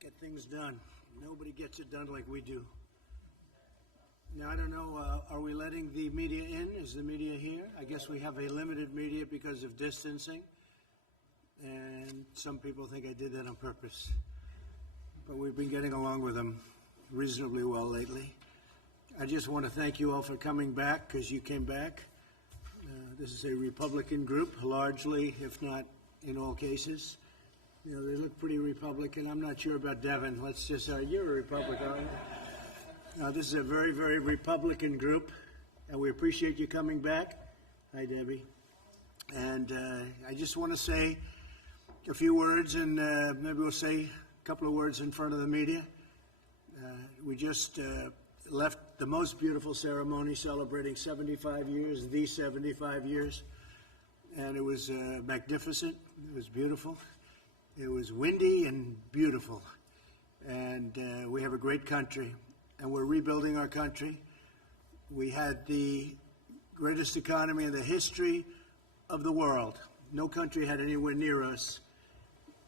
get things done. Nobody gets it done like we do. Now, I don't know, are we letting the media in? Is the media here? I guess we have a limited media because of distancing. And some people think I did that on purpose. But we've been getting along with them reasonably well lately. I just want to thank you all for coming back, because you came back. This is a Republican group, largely, if not in all cases. You know, they look pretty Republican. I'm not sure about Devin. Let's just say, you're a Republican, aren't you? This is a very, very Republican group, and we appreciate you coming back. Hi, Debbie. And I just want to say a few words, and maybe we'll say a couple of words in front of the media. We just left the most beautiful ceremony celebrating 75 years, the 75 years, and it was magnificent. It was beautiful. It was windy and beautiful, and we have a great country, and we're rebuilding our country. We had the greatest economy in the history of the world. No country had anywhere near us,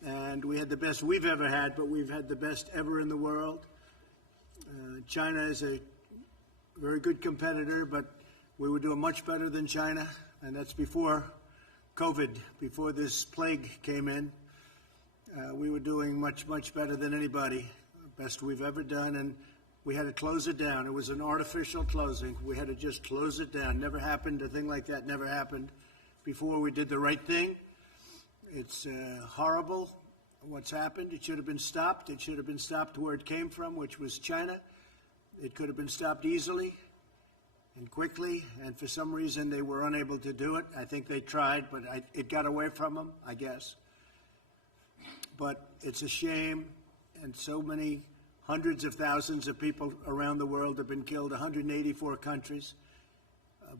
and we had the best we've ever had, but we've had the best ever in the world. China is a very good competitor, but we were doing much better than China, and that's before COVID, before this plague came in. We were doing much, much better than anybody, best we've ever done, and we had to close it down. It was an artificial closing. We had to just close it down. Never happened. A thing like that never happened before. We did the right thing. It's horrible what's happened. It should have been stopped. It should have been stopped where it came from, which was China. It could have been stopped easily and quickly, and for some reason they were unable to do it. I think they tried, but it got away from them, I guess. But it's a shame, and so many hundreds of thousands of people around the world have been killed, 184 countries.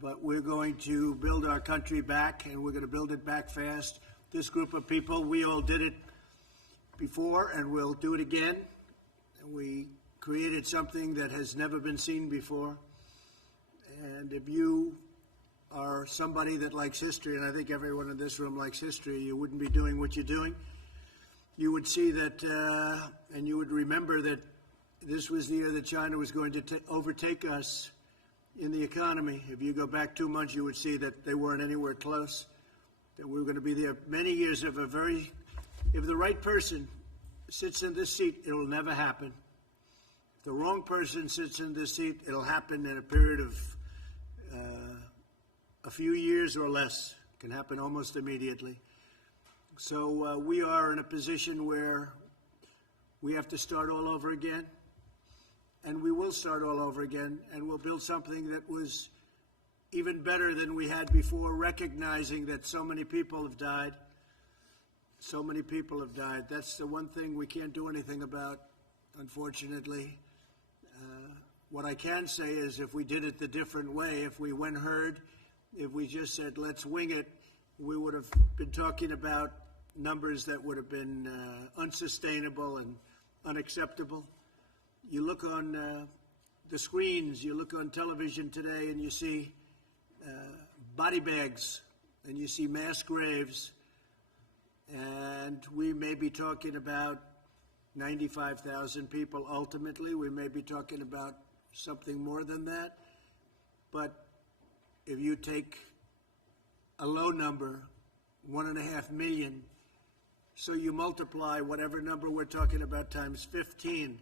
But we're going to build our country back, and we're going to build it back fast. This group of people, we all did it before, and we'll do it again. We created something that has never been seen before. And if you are somebody that likes history, and I think everyone in this room likes history, you wouldn't be doing what you're doing. You would see that, and you would remember that this was the year that China was going to overtake us in the economy. If you go back 2 months, you would see that they weren't anywhere close, that we were going to be there many years of if the right person sits in this seat, it'll never happen. If the wrong person sits in this seat, it'll happen in a period of a few years or less. It can happen almost immediately. So we are in a position where we have to start all over again, and we will start all over again, and we'll build something that was even better than we had before, recognizing that so many people have died. So many people have died. That's the one thing we can't do anything about, unfortunately. What I can say is if we did it the different way, if we went herd, if we just said, let's wing it, we would have been talking about numbers that would have been unsustainable and unacceptable. You look on the screens, you look on television today, and you see body bags, and you see mass graves, and we may be talking about 95,000 people ultimately. We may be talking about something more than that. But if you take a low number, 1.5 million, so you multiply whatever number we're talking about times 15,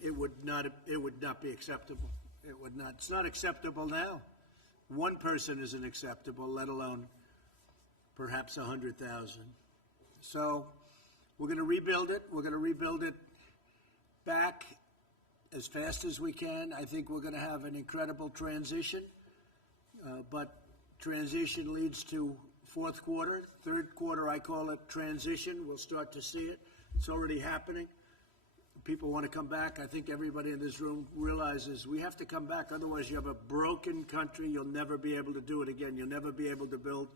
it would not be acceptable. It would not. It's not acceptable now. One person isn't acceptable, let alone perhaps 100,000. So we're going to rebuild it. We're going to rebuild it back as fast as we can. I think we're going to have an incredible transition, but transition leads to fourth quarter. Third quarter, I call it transition. We'll start to see it. It's already happening. People want to come back. I think everybody in this room realizes we have to come back. Otherwise, you have a broken country. You'll never be able to do it again. You'll never be able to build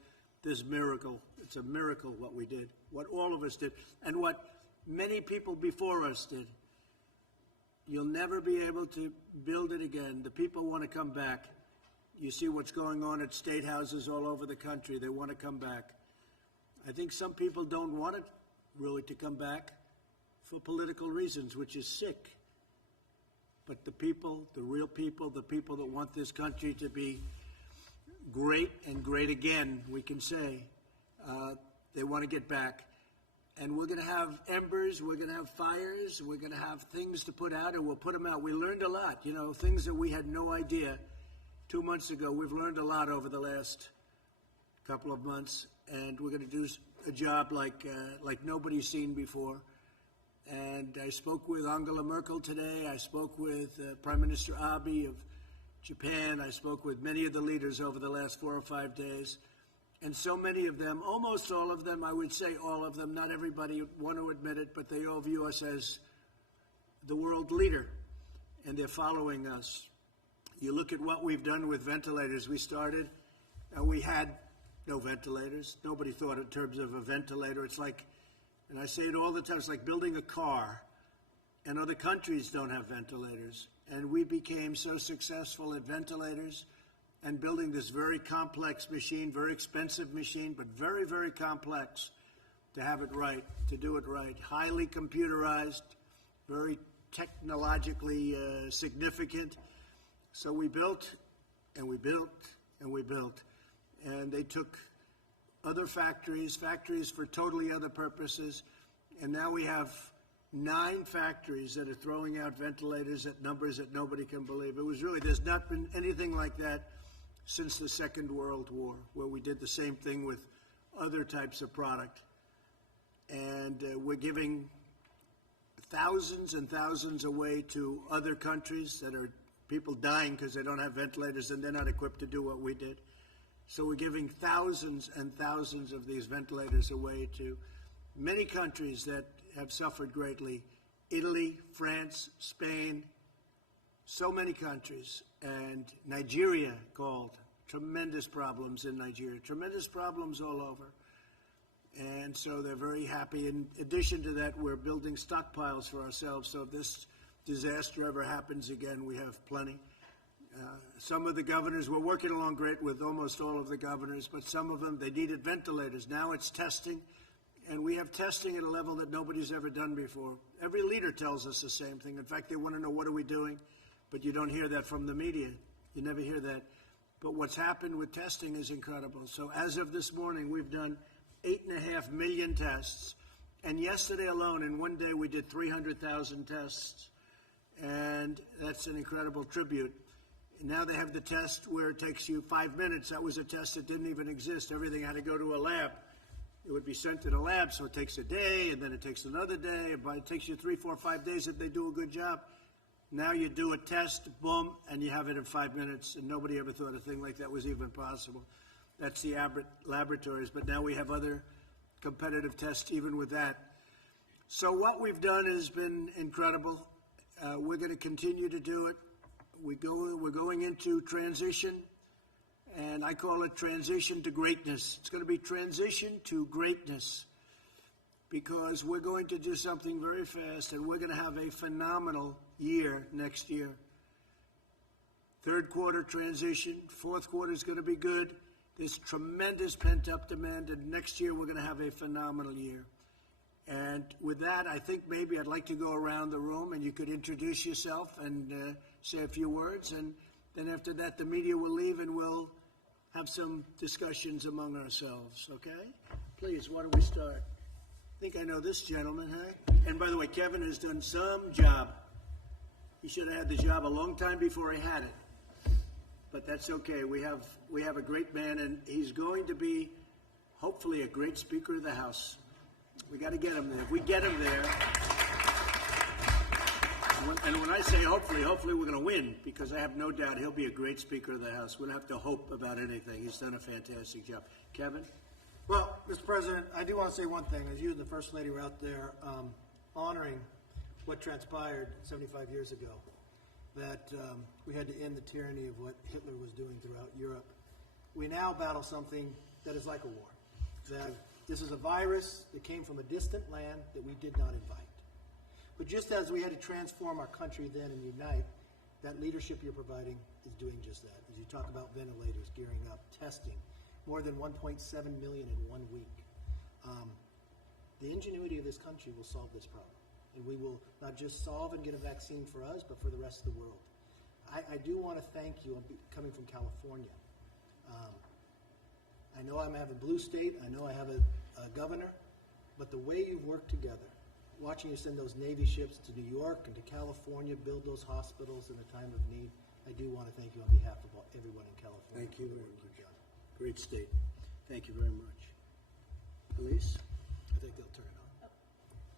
this miracle. It's a miracle what we did, what all of us did, and what many people before us did. You'll never be able to build it again. The people want to come back. You see what's going on at state houses all over the country. They want to come back. I think some people don't want it really to come back for political reasons, which is sick. But the people, the real people, the people that want this country to be great and great again, we can say, they want to get back. And we're going to have embers, we're going to have fires, we're going to have things to put out, and we'll put them out. We learned a lot, you know, things that we had no idea 2 months ago. We've learned a lot over the last couple of months, and we're going to do a job like nobody's seen before. And I spoke with Angela Merkel today. I spoke with Prime Minister Abe of Japan. I spoke with many of the leaders over the last 4 or 5 days. And so many of them, almost all of them, I would say all of them, not everybody want to admit it, but they all view us as the world leader, and they're following us. You look at what we've done with ventilators. We started, and we had no ventilators. Nobody thought in terms of a ventilator. It's like, and I say it all the time, it's like building a car, and other countries don't have ventilators. And we became so successful at ventilators and building this very complex machine, very expensive machine, but very, very complex to have it right, to do it right. Highly computerized, very technologically significant. So we built, and we built, and we built. And they took other factories for totally other purposes, and now we have 9 factories that are throwing out ventilators at numbers that nobody can believe. It was really, there's not been anything like that since the Second World War, where we did the same thing with other types of product. And we're giving thousands and thousands away to other countries that are people dying because they don't have ventilators and they're not equipped to do what we did. So we're giving thousands and thousands of these ventilators away to many countries that have suffered greatly. Italy, France, Spain, so many countries, and Nigeria called. Tremendous problems in Nigeria, tremendous problems all over. And so they're very happy. In addition to that, we're building stockpiles for ourselves, so if this disaster ever happens again, we have plenty. Some of the governors, we're working along great with almost all of the governors, but some of them, they needed ventilators. Now it's testing, and we have testing at a level that nobody's ever done before. Every leader tells us the same thing. In fact, they want to know, what are we doing? But you don't hear that from the media. You never hear that. But what's happened with testing is incredible. So as of this morning, we've done 8.5 million tests. And yesterday alone, in one day, we did 300,000 tests. And that's an incredible tribute. Now they have the test where it takes you 5 minutes. That was a test that didn't even exist. Everything had to go to a lab. It would be sent to the lab, so it takes a day, and then it takes another day. It takes you 3, 4, 5 days if they do a good job. Now you do a test, boom, and you have it in 5 minutes, and nobody ever thought a thing like that was even possible. That's the Abbott laboratories, but now we have other competitive tests even with that. So what we've done has been incredible. We're going to continue to do it. We're going into transition, and I call it transition to greatness. It's going to be transition to greatness, because we're going to do something very fast, and we're going to have a phenomenal year next year. Third quarter transition, fourth quarter is going to be good. There's tremendous pent-up demand, and next year we're going to have a phenomenal year. And with that, I think maybe I'd like to go around the room, and you could introduce yourself and say a few words, and then after that the media will leave, and we'll have some discussions among ourselves, okay? Please, why don't we start? I think I know this gentleman, huh? And by the way, Kevin has done some job. He should have had the job a long time before he had it. But that's okay. We have a great man, and he's going to be, hopefully, a great Speaker of the House. We got to get him there. If we get him there, and when I say hopefully we're going to win, because I have no doubt he'll be a great Speaker of the House. We don't have to hope about anything. He's done a fantastic job. Kevin? Well, Mr. President, I do want to say one thing. As you and the First Lady were out there honoring what transpired 75 years ago, that we had to end the tyranny of what Hitler was doing throughout Europe. We now battle something that is like a war. That this is a virus that came from a distant land that we did not invite. But just as we had to transform our country then and unite, that leadership you're providing is doing just that. As you talk about ventilators, gearing up, testing, more than 1.7 million in 1 week. The ingenuity of this country will solve this problem. And we will not just solve and get a vaccine for us, but for the rest of the world. I do want to thank you coming from California. I know I have a blue state, I know I have a governor, but the way you've worked together, watching you send those Navy ships to New York and to California, build those hospitals in a time of need, I do want to thank you on behalf of everyone in California. Thank you very much. Great state. Thank you very much. Elise? I think they'll turn it on.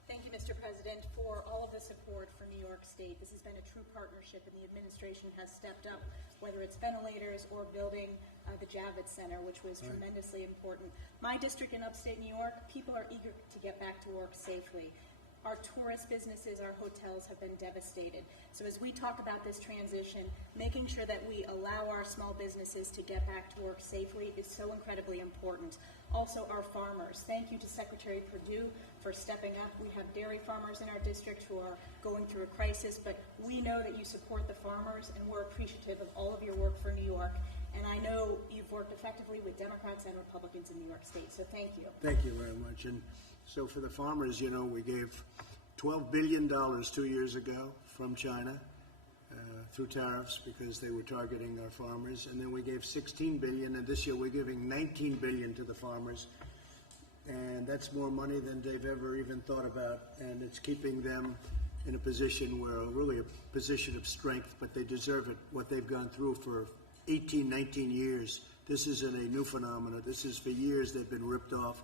Thank you, Mr. President, for all of the support for New York State. This has been a true partnership, and the administration has stepped up, whether it's ventilators or building the Javits Center, which was tremendously important. My district in upstate New York, people are eager to get back to work safely. Our tourist businesses, our hotels have been devastated. So as we talk about this transition, making sure that we allow our small businesses to get back to work safely is so incredibly important. Also, our farmers. Thank you to Secretary Perdue for stepping up. We have dairy farmers in our district who are going through a crisis, but we know that you support the farmers, and we're appreciative of all of your work for New York. And I know you've worked effectively with Democrats and Republicans in New York State, so thank you. Thank you very much. And so for the farmers, you know, we gave $12 billion 2 years ago from China through tariffs because they were targeting our farmers. And then we gave $16 billion, and this year we're giving $19 billion to the farmers. And that's more money than they've ever even thought about. And it's keeping them in a position where, really a position of strength, but they deserve it, what they've gone through for 18, 19 years. This isn't a new phenomenon. This is for years they've been ripped off.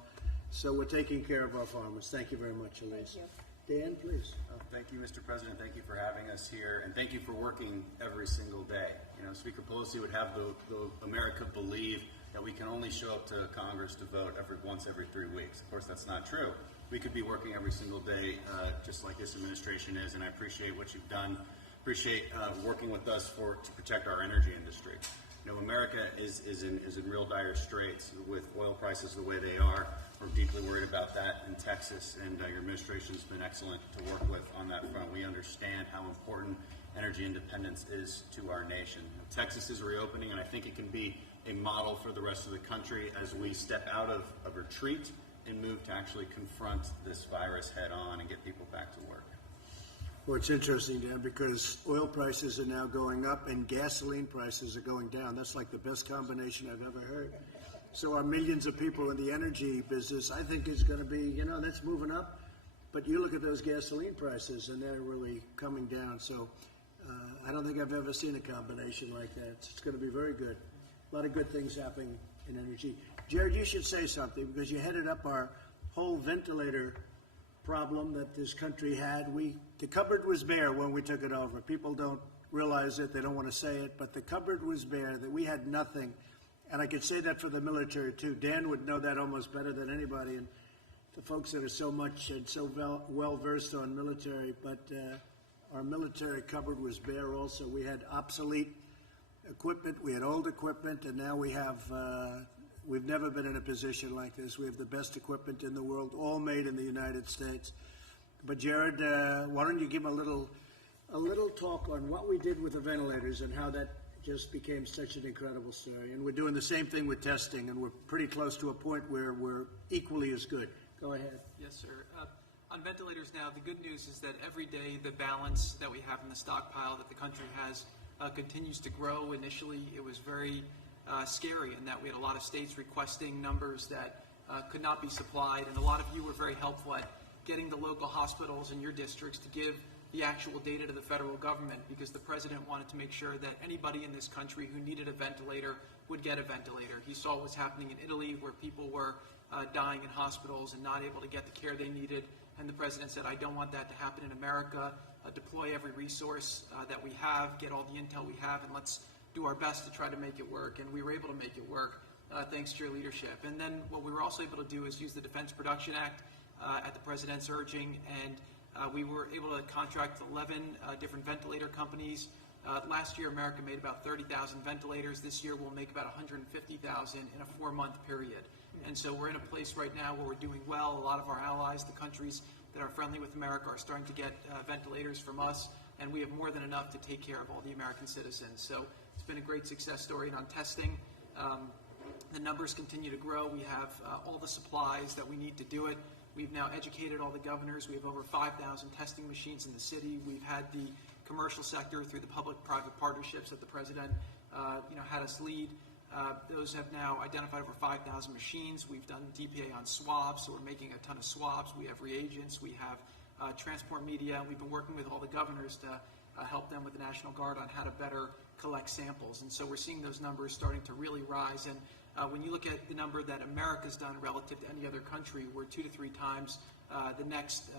So we're taking care of our farmers. Thank you very much, Elise. Thank you. Dan, please. Thank you, Mr. President. Thank you for having us here, and thank you for working every single day. You know, Speaker Pelosi would have the America believe that we can only show up to Congress to vote once every 3 weeks. Of course, that's not true. We could be working every single day, just like this administration is, and I appreciate what you've done. Appreciate working with us to protect our energy industry. You know, America is in real dire straits with oil prices the way they are. We're deeply worried about that in Texas, and your administration's been excellent to work with on that front. We understand how important energy independence is to our nation. Texas is reopening, and I think it can be a model for the rest of the country as we step out of retreat and move to actually confront this virus head on and get people back to work. Well, it's interesting, Dan, because oil prices are now going up and gasoline prices are going down. That's like the best combination I've ever heard. So our millions of people in the energy business, I think, is going to be, you know, that's moving up. But you look at those gasoline prices, and they're really coming down. So I don't think I've ever seen a combination like that. It's going to be very good. A lot of good things happening in energy. Jared, you should say something, because you headed up our whole ventilator problem that this country had. The cupboard was bare when we took it over. People don't realize it. They don't want to say it. But the cupboard was bare, that we had nothing. And I could say that for the military, too. Dan would know that almost better than anybody, and the folks that are so much and so well-versed on military. But our military cupboard was bare also. We had obsolete equipment. We had old equipment, and now we have we've never been in a position like this. We have the best equipment in the world, all made in the United States. But, Jared, why don't you give a little talk on what we did with the ventilators and how that just became such an incredible story. And we're doing the same thing with testing, and we're pretty close to a point where we're equally as good. Go ahead. Yes, sir. On ventilators now, the good news is that every day the balance that we have in the stockpile that the country has continues to grow. Initially, it was very scary in that we had a lot of states requesting numbers that could not be supplied, and a lot of you were very helpful at getting the local hospitals in your districts to give the actual data to the federal government, because the president wanted to make sure that anybody in this country who needed a ventilator would get a ventilator. He saw what was happening in Italy, where people were dying in hospitals and not able to get the care they needed, and the president said, I don't want that to happen in America. Deploy every resource that we have, get all the intel we have, and let's do our best to try to make it work. And we were able to make it work thanks to your leadership. And then what we were also able to do is use the Defense Production Act at the president's urging, and we were able to contract 11 different ventilator companies. Last year, America made about 30,000 ventilators. This year, we'll make about 150,000 in a 4-month period. And so we're in a place right now where we're doing well. A lot of our allies, the countries that are friendly with America, are starting to get ventilators from us, and we have more than enough to take care of all the American citizens. So it's been a great success story. And on testing, the numbers continue to grow. We have all the supplies that we need to do it. We've now educated all the governors. We have over 5,000 testing machines in the city. We've had the commercial sector through the public-private partnerships that the president had us lead. Those have now identified over 5,000 machines. We've done DPA on swabs, so we're making a ton of swabs. We have reagents. We have transport media. We've been working with all the governors to help them with the National Guard on how to better collect samples. And so we're seeing those numbers starting to really rise. And when you look at the number that America's done relative to any other country, we're 2 to 3 times the next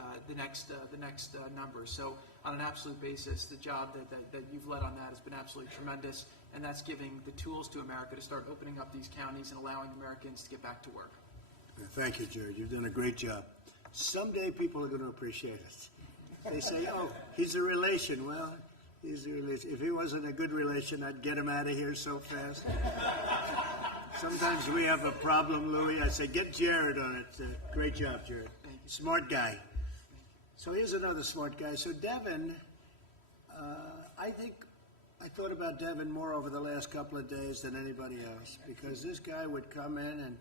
number. So on an absolute basis, the job that you've led on that has been absolutely tremendous, and that's giving the tools to America to start opening up these counties and allowing Americans to get back to work. Thank you, Jared. You've done a great job. Someday people are going to appreciate us. They say, oh, he's a relation. Well, he's a relation. If he wasn't a good relation, I'd get him out of here so fast. Sometimes we have a problem, Louis. I say, get Jared on it. Great job, Jared. Smart guy. So here's another smart guy. So Devin, I thought about Devin more over the last couple of days than anybody else, because this guy would come in and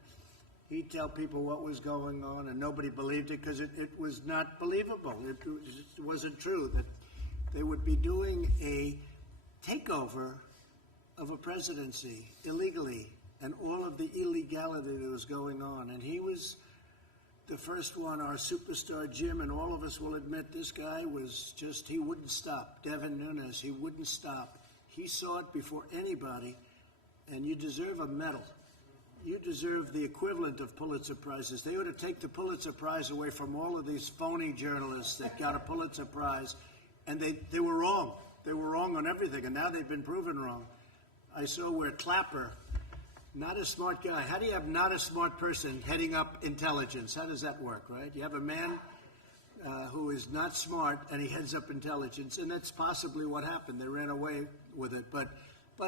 he'd tell people what was going on, and nobody believed it because it was not believable. It wasn't true that they would be doing a takeover of a presidency illegally and all of the illegality that was going on. And he was the first one, our superstar Jim, and all of us will admit this guy was just, he wouldn't stop. Devin Nunes, he wouldn't stop. He saw it before anybody, and you deserve a medal. You deserve the equivalent of Pulitzer Prizes. They ought to take the Pulitzer Prize away from all of these phony journalists that got a Pulitzer Prize, and they were wrong. They were wrong on everything, and now they've been proven wrong. I saw where Clapper, not a smart guy. How do you have not a smart person heading up intelligence? How does that work, right? You have a man who is not smart, and he heads up intelligence, and that's possibly what happened. They ran away with it, but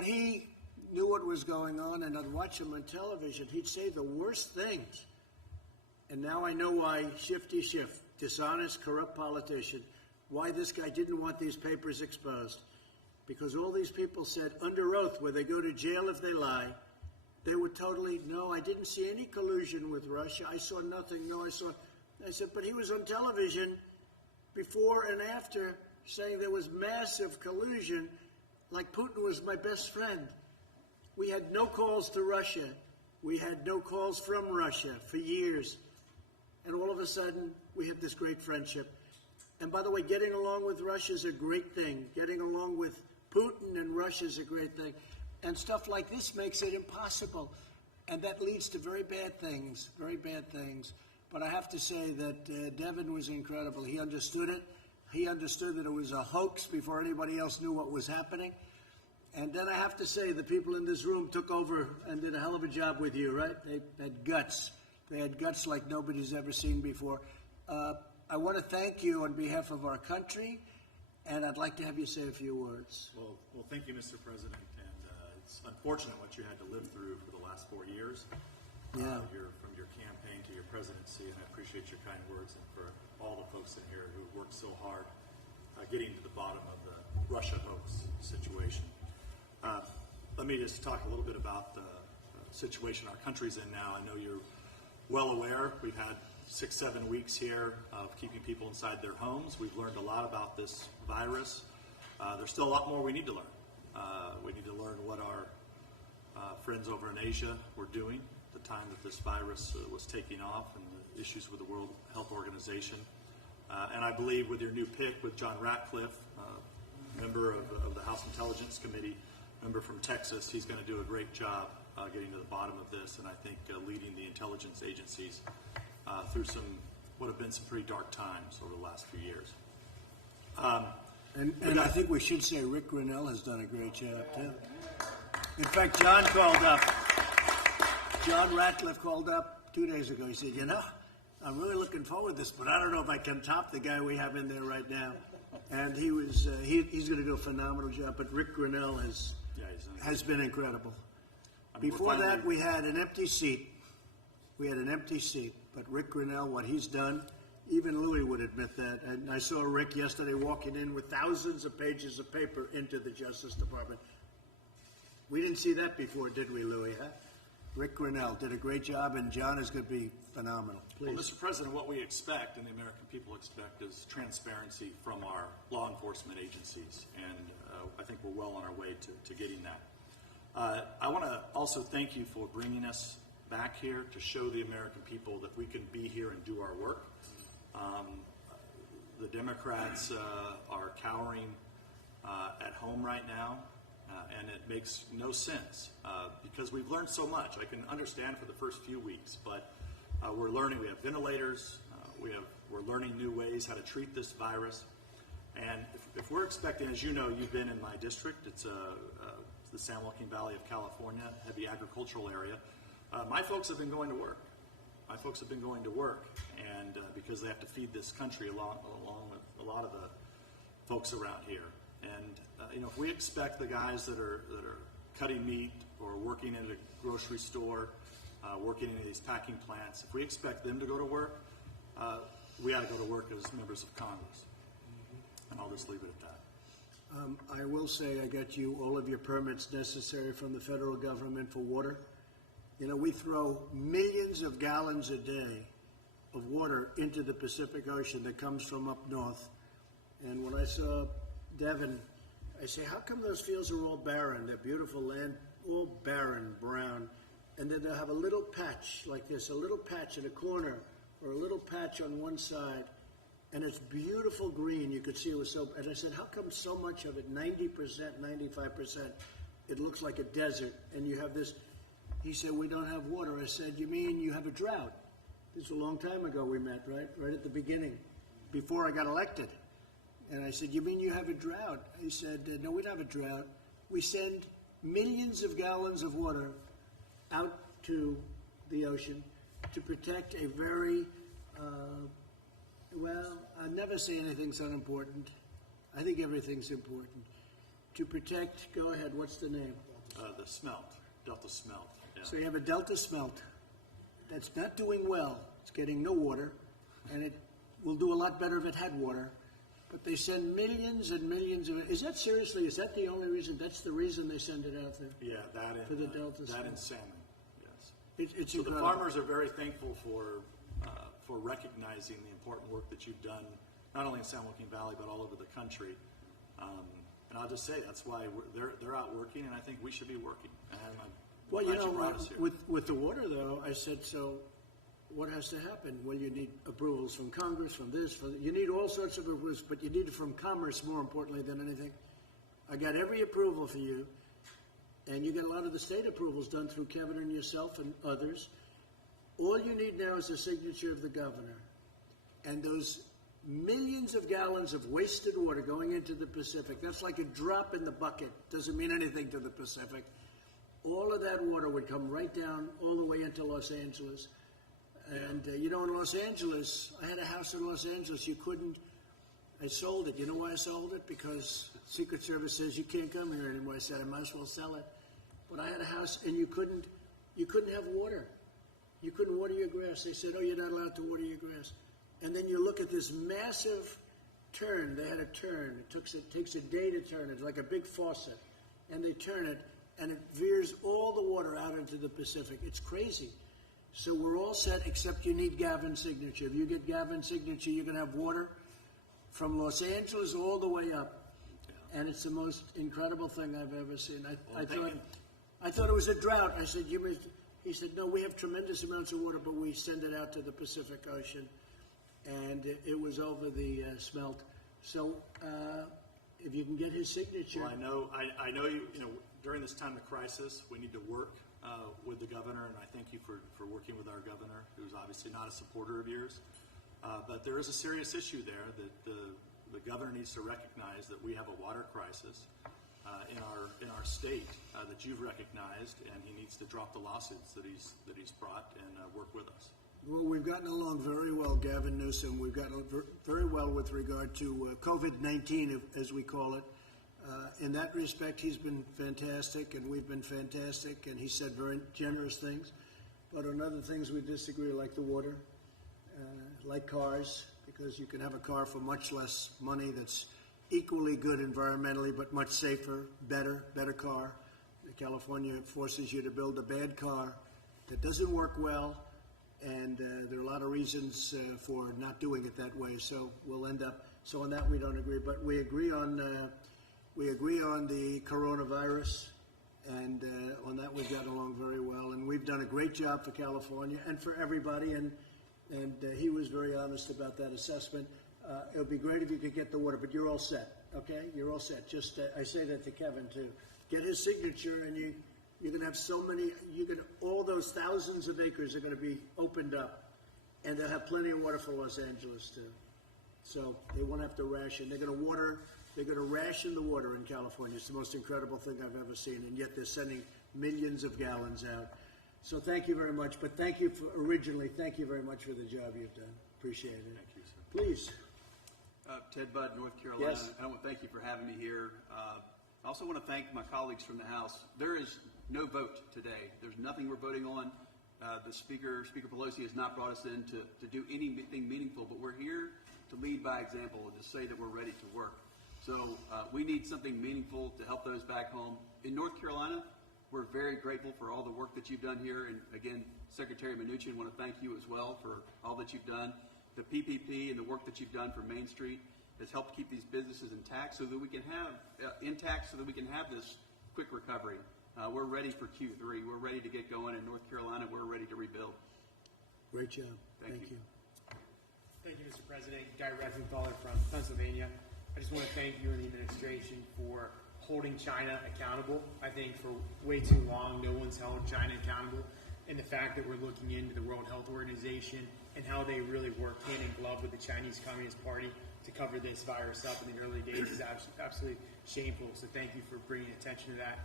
he knew what was going on, and I'd watch him on television. He'd say the worst things. And now I know why Shifty Schiff, dishonest, corrupt politician, why this guy didn't want these papers exposed. Because all these people said under oath, where they go to jail if they lie, they were totally, no, I didn't see any collusion with Russia. I saw nothing. No, I said, but he was on television before and after saying there was massive collusion, like Putin was my best friend. We had no calls to Russia. We had no calls from Russia for years. And all of a sudden, we have this great friendship. And by the way, getting along with Russia is a great thing. Getting along with Putin and Russia is a great thing. And stuff like this makes it impossible. And that leads to very bad things, very bad things. But I have to say that Devin was incredible. He understood it. He understood that it was a hoax before anybody else knew what was happening. And then I have to say, the people in this room took over and did a hell of a job with you, right? They had guts. They had guts like nobody's ever seen before. I want to thank you on behalf of our country, and I'd like to have you say a few words. Well, thank you, Mr. President. And it's unfortunate what you had to live through for the last 4 years. Yeah. From your campaign to your presidency, and I appreciate your kind words, and for all the folks in here who worked so hard getting to the bottom of the Russia hoax situation. Let me just talk a little bit about the situation our country's in now. I know you're well aware. We've had 6-7 weeks here of keeping people inside their homes. We've learned a lot about this virus. There's still a lot more we need to learn. We need to learn what our friends over in Asia were doing at the time that this virus was taking off, and the issues with the World Health Organization. And I believe with your new pick, with John Ratcliffe, member of the House Intelligence Committee, member from Texas, he's going to do a great job getting to the bottom of this, and I think leading the intelligence agencies through what have been some pretty dark times over the last few years. And I think we should say Rick Grinnell has done a great job, too. In fact, John Ratcliffe called up 2 days ago. He said, I'm really looking forward to this, but I don't know if I can top the guy we have in there right now. And he's going to do a phenomenal job, but Rick Grinnell has been incredible. Before that, we had an empty seat. But Rick Grinnell, what he's done, even Louis would admit that. And I saw Rick yesterday walking in with thousands of pages of paper into the Justice Department. We didn't see that before, did we, Louis? Huh? Rick Grinnell did a great job, and John is going to be phenomenal. Well, Please. Mr. President, what we expect and the American people expect is transparency from our law enforcement agencies, and I think we're well on our way to getting that. I want to also thank you for bringing us back here to show the American people that we can be here and do our work. The Democrats are cowering at home right now, and it makes no sense because we've learned so much. I can understand for the first few weeks, but we're learning. We have ventilators. We're learning new ways how to treat this virus. And if we're expecting, as you know, you've been in my district. It's the San Joaquin Valley of California, heavy agricultural area. My folks have been going to work. My folks have been going to work, and because they have to feed this country along with a lot of the folks around here. And if we expect the guys that are cutting meat or working in a grocery store, working in these packing plants, if we expect them to go to work, we ought to go to work as members of Congress. And I'll just leave it at that. I will say I got you all of your permits necessary from the federal government for water. We throw millions of gallons a day of water into the Pacific Ocean that comes from up north. And when I saw Devon, I say, how come those fields are all barren? They're beautiful land, all barren, brown. And then they'll have a little patch like this, a little patch in a corner or a little patch on one side. And it's beautiful green. You could see it was so. And I said, how come so much of it, 90%, 95%, it looks like a desert? And you have this. He said, we don't have water. I said, you mean you have a drought? This was a long time ago we met, right? Right at the beginning, before I got elected. And I said, you mean you have a drought? He said, no, we don't have a drought. We send millions of gallons of water out to the ocean to protect a very, I never say anything's unimportant. I think everything's important. To protect, go ahead, what's the name? The smelt, Delta smelt. Yeah. So you have a Delta smelt that's not doing well. It's getting no water, and it will do a lot better if it had water. But they send millions and millions of it. Is that seriously? Is that the only reason? That's the reason they send it out there? Yeah, that and for the Delta that smelt. and salmon. Yes. It's so incredible. The farmers are very thankful for recognizing the important work that you've done, not only in San Joaquin Valley but all over the country. And I'll just say that's why they're out working, and I think we should be working. And well, with the water though, I said, so what has to happen? Well, you need approvals from Congress, from this, you need all sorts of approvals, but you need it from Commerce more importantly than anything. I got every approval for you, and you get a lot of the state approvals done through Kevin and yourself and others. All you need now is the signature of the governor, and those millions of gallons of wasted water going into the Pacific. That's like a drop in the bucket. Doesn't mean anything to the Pacific. All of that water would come right down all the way into Los Angeles. And, in Los Angeles, I had a house in Los Angeles. I sold it. You know why I sold it? Because Secret Service says you can't come here anymore. I said, I might as well sell it. But I had a house, and you couldn't have water. You couldn't water your grass. They said, oh, you're not allowed to water your grass. And then you look at this massive turn. They had a turn. It takes a day to turn it, like a big faucet. And they turn it, and it veers all the water out into the Pacific. It's crazy. So we're all set, except you need Gavin's signature. If you get Gavin's signature, you're going to have water from Los Angeles all the way up. And it's the most incredible thing I've ever seen. I thought it was a drought. I said, he said, no, we have tremendous amounts of water, but we send it out to the Pacific Ocean. And it was over the smelt. So if you can get his signature. Well, I know you during this time of crisis, we need to work with the governor, and I thank you for working with our governor, who's obviously not a supporter of yours. But there is a serious issue there that the governor needs to recognize that we have a water crisis in our state that you've recognized, and he needs to drop the lawsuits that he's brought and work with us. Well, we've gotten along very well, Gavin Newsom. We've gotten very well with regard to COVID-19, as we call it. In that respect, he's been fantastic, and we've been fantastic, and he said very generous things. But on other things we disagree, like the water, like cars, because you can have a car for much less money that's equally good environmentally, but much safer, better car. California forces you to build a bad car It doesn't work well, and there are a lot of reasons for not doing it that way. So we'll end up. So on that we don't agree, but we agree on the coronavirus, and on that we've gotten along very well. And we've done a great job for California and for everybody. And he was very honest about that assessment. It would be great if you could get the water, but you're all set. Okay, you're all set. Just I say that to Kevin too. Get his signature, and you're going to have so many. All those thousands of acres are going to be opened up, and they'll have plenty of water for Los Angeles too. So they won't have to ration. They're going to ration the water in California. It's the most incredible thing I've ever seen, and yet they're sending millions of gallons out. So thank you very much. But thank you very much for the job you've done. Appreciate it. Thank you, sir. Please. Ted Budd, North Carolina. Yes. I want to thank you for having me here. I also want to thank my colleagues from the House. There is no vote today. There's nothing we're voting on. The Speaker Pelosi has not brought us in to do anything meaningful, but we're here to lead by example and to say that we're ready to work. So we need something meaningful to help those back home. In North Carolina, we're very grateful for all the work that you've done here. And again, Secretary Mnuchin, I want to thank you as well for all that you've done. The PPP and the work that you've done for Main Street has helped keep these businesses intact so that we can have this quick recovery. We're ready for Q3. We're ready to get going in North Carolina. We're ready to rebuild. Great job. Thank you. Thank you, Mr. President. Guy Reckenthaler from Pennsylvania. I just want to thank you and the administration for holding China accountable. I think for way too long, no one's held China accountable. And the fact that we're looking into the World Health Organization and how they really work hand in glove with the Chinese Communist Party to cover this virus up in the early days is absolutely shameful. So thank you for bringing attention to that.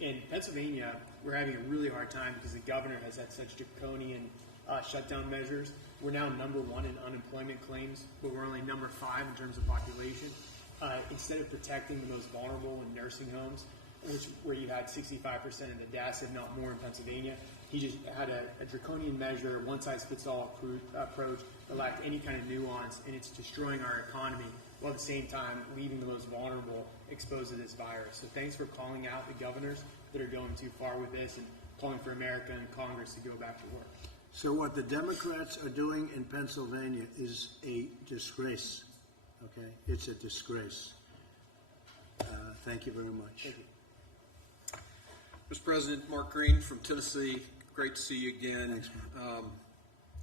In Pennsylvania, we're having a really hard time because the governor has had such draconian shutdown measures. We're now number 1 in unemployment claims, but we're only number 5 in terms of population. Instead of protecting the most vulnerable in nursing homes, where you had 65% of the deaths, if not more, in Pennsylvania, he just had a draconian measure, one-size-fits-all approach that lacked any kind of nuance, and it's destroying our economy while at the same time leaving the most vulnerable exposed to this virus. So thanks for calling out the governors that are going too far with this and calling for America and Congress to go back to work. So what the Democrats are doing in Pennsylvania is a disgrace. Okay, it's a disgrace. Thank you very much. Thank you. Mr. President, Mark Green from Tennessee. Great to see you again.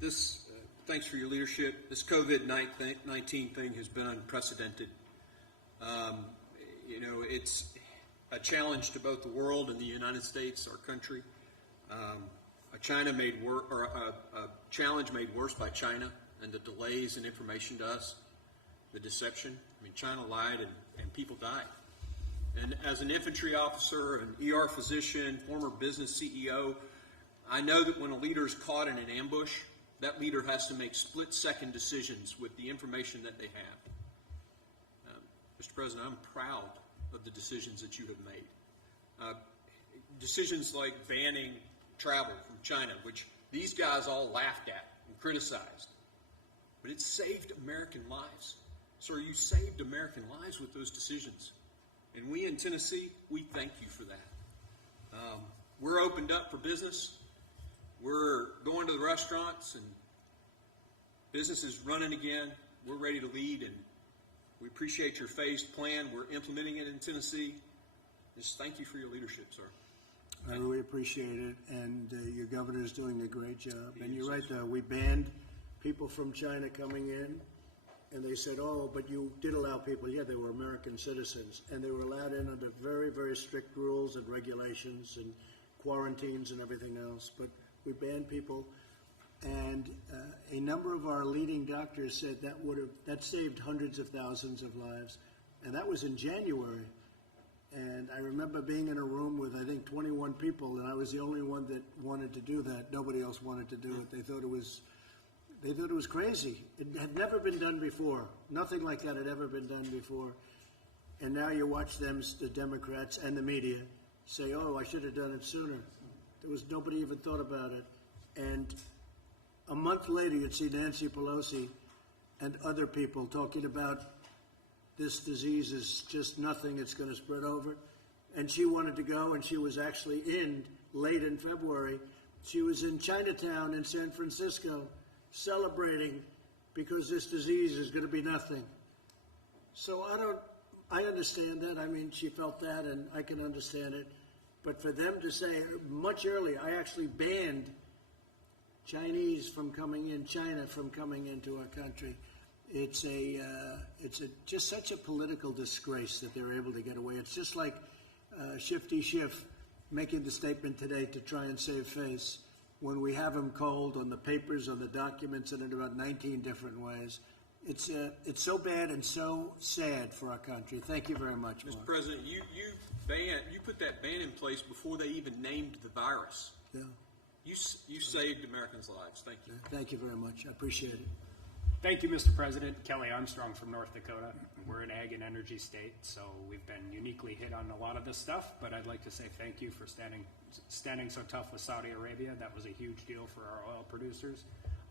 Thanks, Thanks for your leadership. This COVID-19 thing has been unprecedented. It's a challenge to both the world and the United States, our country. A challenge made worse by China and the delays in information to us, the deception. I mean, China lied and people died. And as an infantry officer, an ER physician, former business CEO, I know that when a leader is caught in an ambush, that leader has to make split-second decisions with the information that they have. Mr. President, I'm proud of the decisions that you have made. Decisions like banning travel from China, which these guys all laughed at and criticized. But it saved American lives. Sir, you saved American lives with those decisions. And we in Tennessee, we thank you for that. We're opened up for business. We're going to the restaurants and business is running again. We're ready to lead, and we appreciate your phased plan. We're implementing it in Tennessee. Just thank you for your leadership, sir. I really appreciate it, and your governor is doing a great job. And you're right, we banned people from China coming in. And they said, oh, but you did allow people. Yeah, they were American citizens. And they were allowed in under very, very strict rules and regulations and quarantines and everything else. But we banned people. And a number of our leading doctors said that saved hundreds of thousands of lives. And that was in January. And I remember being in a room with, I think, 21 people, and I was the only one that wanted to do that. Nobody else wanted to do it. They thought it was crazy. It had never been done before. Nothing like that had ever been done before. And now you watch them, the Democrats and the media, say, oh, I should have done it sooner. Nobody even thought about it. And a month later, you'd see Nancy Pelosi and other people talking about this disease is just nothing. It's going to spread over. And she wanted to go, and she was actually in late in February. She was in Chinatown in San Francisco celebrating because this disease is going to be nothing. So I understand that. I mean, she felt that, and I can understand it. But for them to say much earlier, I actually banned Chinese from coming in, China from coming into our country. It's just such a political disgrace that they're able to get away. It's just like Shifty Schiff making the statement today to try and save face when we have him cold on the papers, on the documents, and in about 19 different ways. It's so bad and so sad for our country. Thank you very much, Mark. Mr. President, you put that ban in place before they even named the virus. Yeah. You saved Americans' lives. Thank you. Thank you very much. I appreciate it. Thank you, Mr. President. Kelly Armstrong from North Dakota. We're an ag and energy state, so we've been uniquely hit on a lot of this stuff, but I'd like to say thank you for standing so tough with Saudi Arabia. That was a huge deal for our oil producers.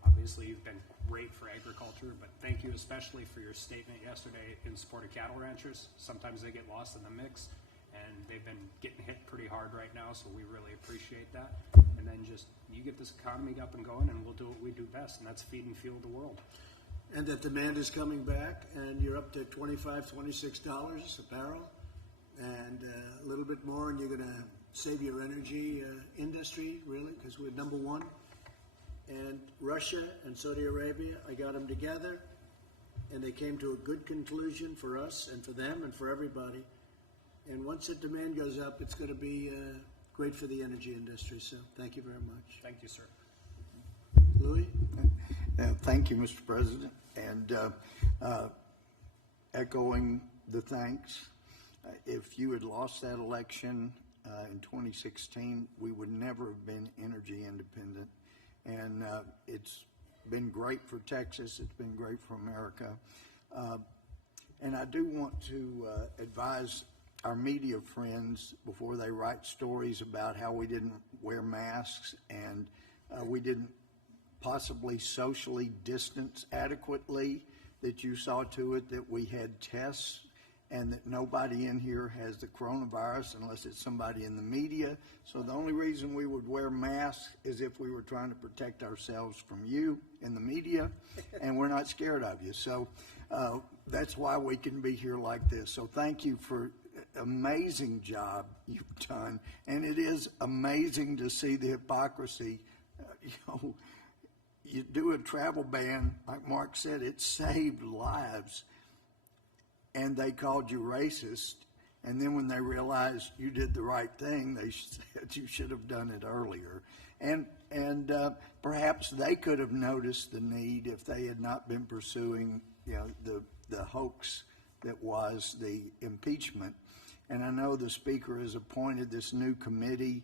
Obviously, you've been great for agriculture, but thank you especially for your statement yesterday in support of cattle ranchers. Sometimes they get lost in the mix, and they've been getting hit pretty hard right now, so we really appreciate that. And then just, you get this economy up and going, and we'll do what we do best, and that's feed and fuel the world. And that demand is coming back, and you're up to $25, $26 a barrel, and a little bit more, and you're going to save your energy industry, really, because we're number one. And Russia and Saudi Arabia, I got them together, and they came to a good conclusion for us and for them and for everybody. And once the demand goes up, it's going to be great for the energy industry. So thank you very much. Thank you, sir. Louis? Thank you, Mr. President. And echoing the thanks, if you had lost that election in 2016, we would never have been energy independent. And it's been great for Texas. It's been great for America. And I do want to advise our media friends before they write stories about how we didn't wear masks and we didn't possibly socially distance adequately, that you saw to it that we had tests and that nobody in here has the coronavirus unless it's somebody in the media. So the only reason we would wear masks is if we were trying to protect ourselves from you in the media, and we're not scared of you. So that's why we can be here like this. So thank you for amazing job you've done. And it is amazing to see the hypocrisy. You do a travel ban, like Mark said, it saved lives. And they called you racist, and then when they realized you did the right thing, they said you should have done it earlier. And perhaps they could have noticed the need if they had not been pursuing, the hoax that was the impeachment. And I know the Speaker has appointed this new committee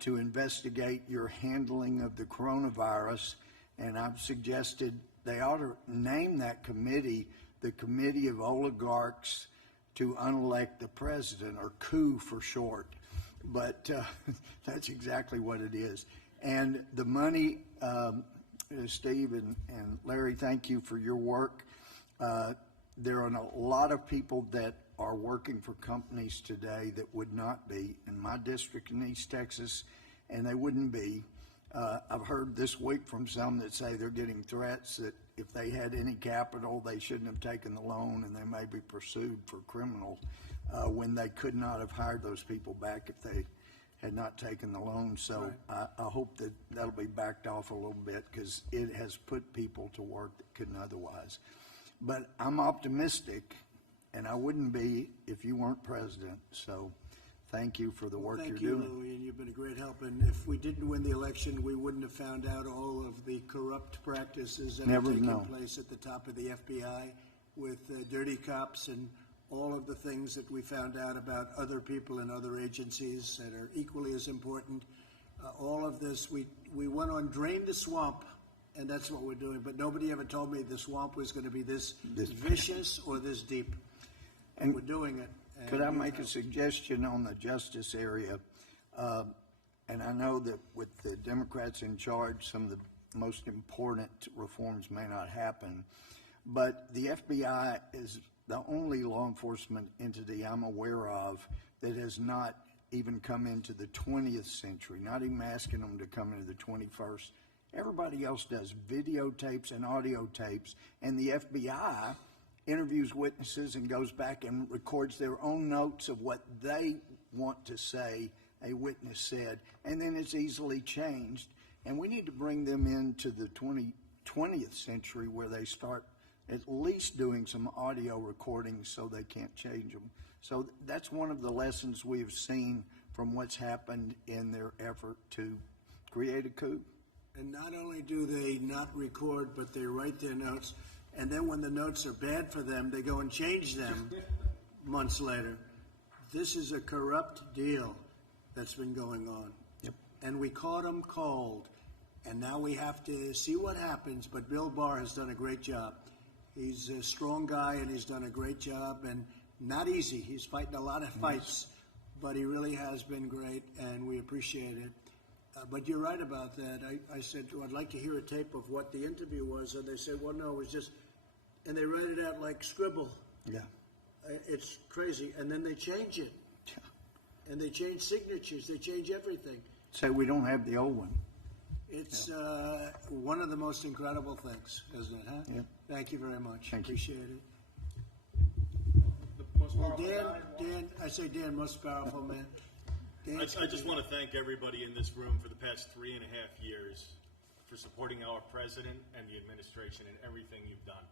to investigate your handling of the coronavirus, and I've suggested they ought to name that committee the Committee of Oligarchs to Unelect the President, or coup for short. But that's exactly what it is. And the money, Steve and Larry, thank you for your work. There are a lot of people that are working for companies today that would not be in my district in East Texas, and they wouldn't be. I've heard this week from some that say they're getting threats that if they had any capital, they shouldn't have taken the loan, and they may be pursued for criminal when they could not have hired those people back if they had not taken the loan. So right. I hope that that'll be backed off a little bit, because it has put people to work that couldn't otherwise. But I'm optimistic, and I wouldn't be if you weren't president. So thank you for the work you're doing. Thank you, Louis, and you've been a great help. And if we didn't win the election, we wouldn't have found out all of the corrupt practices that are taking place at the top of the FBI with dirty cops and all of the things that we found out about other people in other agencies that are equally as important. All of this, we went on Drain the Swamp, and that's what we're doing. But nobody ever told me the swamp was going to be this vicious or this deep. And we're doing it. Could I make a suggestion on the justice area? And I know that with the Democrats in charge, some of the most important reforms may not happen. But the FBI is the only law enforcement entity I'm aware of that has not even come into the 20th century, not even asking them to come into the 21st. Everybody else does videotapes and audio tapes, and the FBI interviews witnesses and goes back and records their own notes of what they want to say a witness said, and then it's easily changed. And we need to bring them into the 20th century where they start at least doing some audio recordings so they can't change them. So that's one of the lessons we've seen from what's happened in their effort to create a coup. And not only do they not record, but they write their notes, and then when the notes are bad for them, they go and change them months later. This is a corrupt deal that's been going on. Yep. And we caught them cold, and now we have to see what happens, but Bill Barr has done a great job. He's a strong guy, and he's done a great job, and not easy. He's fighting a lot of fights, but he really has been great, and we appreciate it. But you're right about that. I said, I'd like to hear a tape of what the interview was, and they said, well, no, it was just, and they write it out like scribble. Yeah. It's crazy. And then they change it. And they change signatures. They change everything. So we don't have the old one. It's one of the most incredible things, isn't it, huh? Yeah. Thank you very much. Thank you. Appreciate it. The most Well, powerful Dan, I say Dan, most powerful man. I just want to thank everybody in this room for the past 3.5 years for supporting our president and the administration in everything you've done.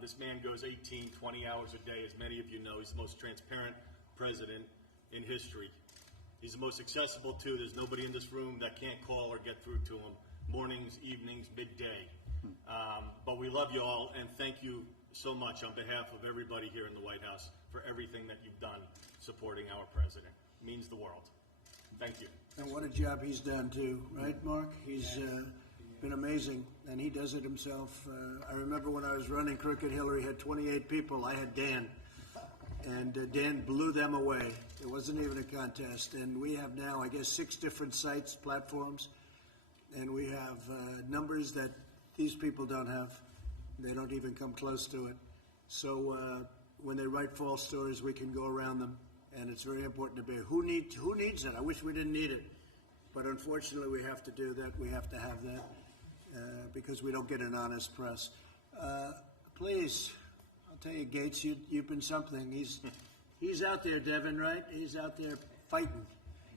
This man goes 18, 20 hours a day. As many of you know, he's the most transparent president in history. He's the most accessible, too. There's nobody in this room that can't call or get through to him, mornings, evenings, midday. But we love you all, and thank you so much on behalf of everybody here in the White House for everything that you've done supporting our president. It means the world. Thank you. And what a job he's done, too. Right, Mark? He's been amazing, and he does it himself. I remember when I was running Crooked Hillary, had 28 people. I had Dan, and Dan blew them away. It wasn't even a contest. And we have now, I guess, 6 different sites, platforms, and we have numbers that these people don't have. They don't even come close to it. So when they write false stories, we can go around them, and it's very important to be. Who needs it? I wish we didn't need it, but unfortunately, we have to do that. We have to have that because we don't get an honest press. Please, I'll tell you, Gates, you've been something. He's out there, Devin, right? He's out there fighting.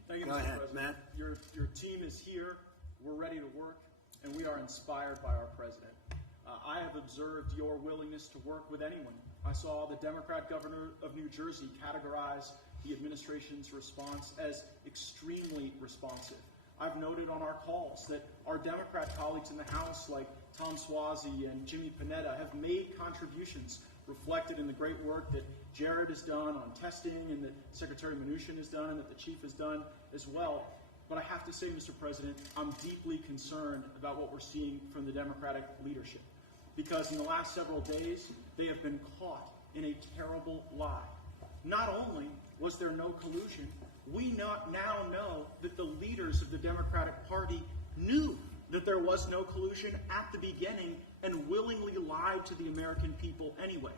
Thank you, Go Mr. ahead, President. Matt. Your team is here. We're ready to work, and we are inspired by our president. I have observed your willingness to work with anyone. I saw the Democrat governor of New Jersey categorize the administration's response as extremely responsive. I've noted on our calls that our Democrat colleagues in the House, like Tom Suozzi and Jimmy Panetta, have made contributions reflected in the great work that Jared has done on testing and that Secretary Mnuchin has done and that the chief has done as well. But I have to say, Mr. President, I'm deeply concerned about what we're seeing from the Democratic leadership. Because in the last several days, they have been caught in a terrible lie. Not only was there no collusion, we now know that the leaders of the Democratic Party knew that there was no collusion at the beginning and willingly lied to the American people anyway.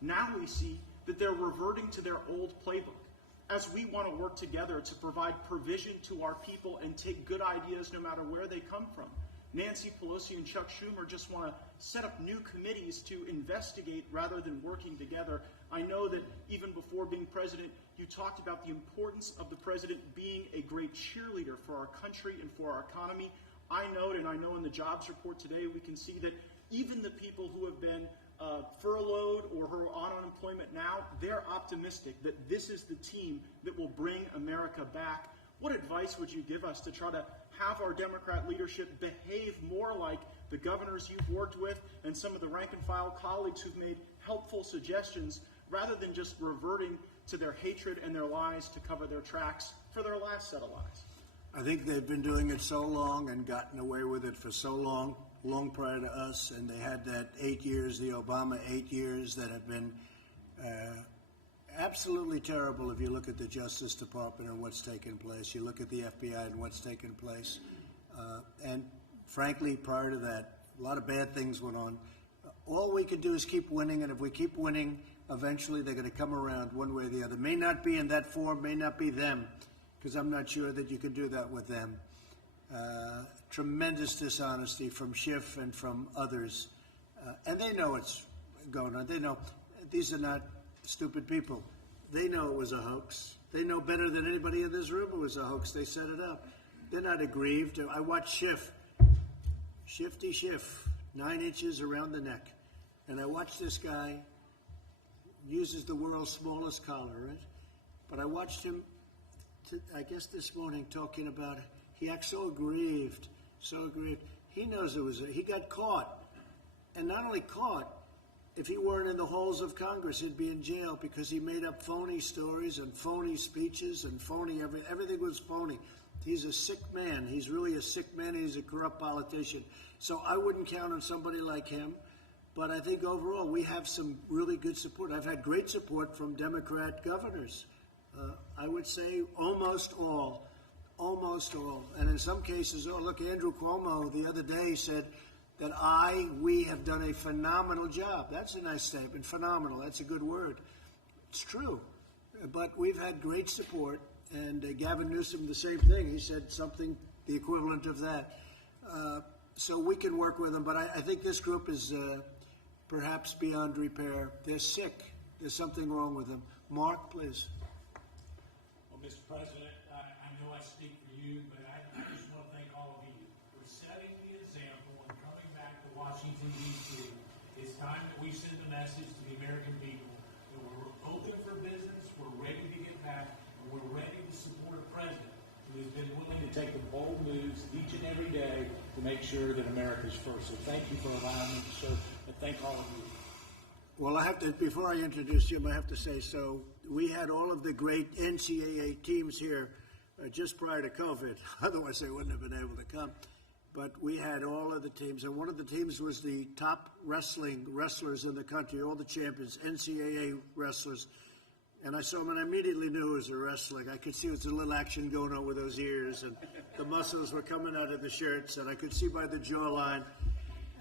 Now we see that they're reverting to their old playbook. As we want to work together to provide provision to our people and take good ideas no matter where they come from. Nancy Pelosi and Chuck Schumer just want to set up new committees to investigate rather than working together. I know that even before being president, you talked about the importance of the president being a great cheerleader for our country and for our economy. I note, and I know in the jobs report today, we can see that even the people who have been furloughed or who are on unemployment now, they're optimistic that this is the team that will bring America back. What advice would you give us to try to have our Democrat leadership behave more like the governors you've worked with and some of the rank-and-file colleagues who've made helpful suggestions rather than just reverting to their hatred and their lies to cover their tracks for their last set of lies? I think they've been doing it so long and gotten away with it for so long prior to us, and they had that 8 years, the Obama 8 years, that have been absolutely terrible if you look at the Justice Department and what's taken place. You look at the FBI and what's taken place. And frankly, prior to that, a lot of bad things went on. all we can do is keep winning, and if we keep winning, eventually they're going to come around one way or the other. May not be in that form, may not be them, because I'm not sure that you can do that with them. Tremendous dishonesty from Schiff and from others. And they know what's going on. They know these are not stupid people. They know it was a hoax. They know better than anybody in this room it was a hoax. They set it up. They're not aggrieved. I watched Shifty Schiff, 9 inches around the neck. And I watched this guy, uses the world's smallest collar, right? But I watched him, I guess this morning, talking about, he acts so aggrieved, so aggrieved. He knows he got caught. And not only caught, if he weren't in the halls of Congress, he'd be in jail because he made up phony stories and phony speeches and phony everything was phony. He's a sick man. He's really a sick man. He's a corrupt politician. So I wouldn't count on somebody like him. But I think overall we have some really good support. I've had great support from Democrat governors. I would say almost all. And in some cases, look, Andrew Cuomo the other day said that we have done a phenomenal job. That's a nice statement. Phenomenal. That's a good word. It's true. But we've had great support. And Gavin Newsom, the same thing. He said something, the equivalent of that. So we can work with them. But I think this group is perhaps beyond repair. They're sick. There's something wrong with them. Mark, please. Well, Mr. President, I know I speak for you, but I just want to thank all of you for setting the example and coming back to Washington, D.C. It's time that we send a message to the American people that we're open for business, we're ready to get back, and we're ready to support a president who has been willing to take the bold moves each and every day to make sure that America's first. So thank you for allowing me to serve, and thank all of you. Well, before I introduce Jim, I have to say, so we had all of the great NCAA teams here just prior to COVID. Otherwise, they wouldn't have been able to come. But we had all of the teams, and one of the teams was the top wrestlers in the country, all the champions, NCAA wrestlers. And I saw him, and I immediately knew it was a wrestler. I could see there was a little action going on with those ears, and the muscles were coming out of the shirts, and I could see by the jawline.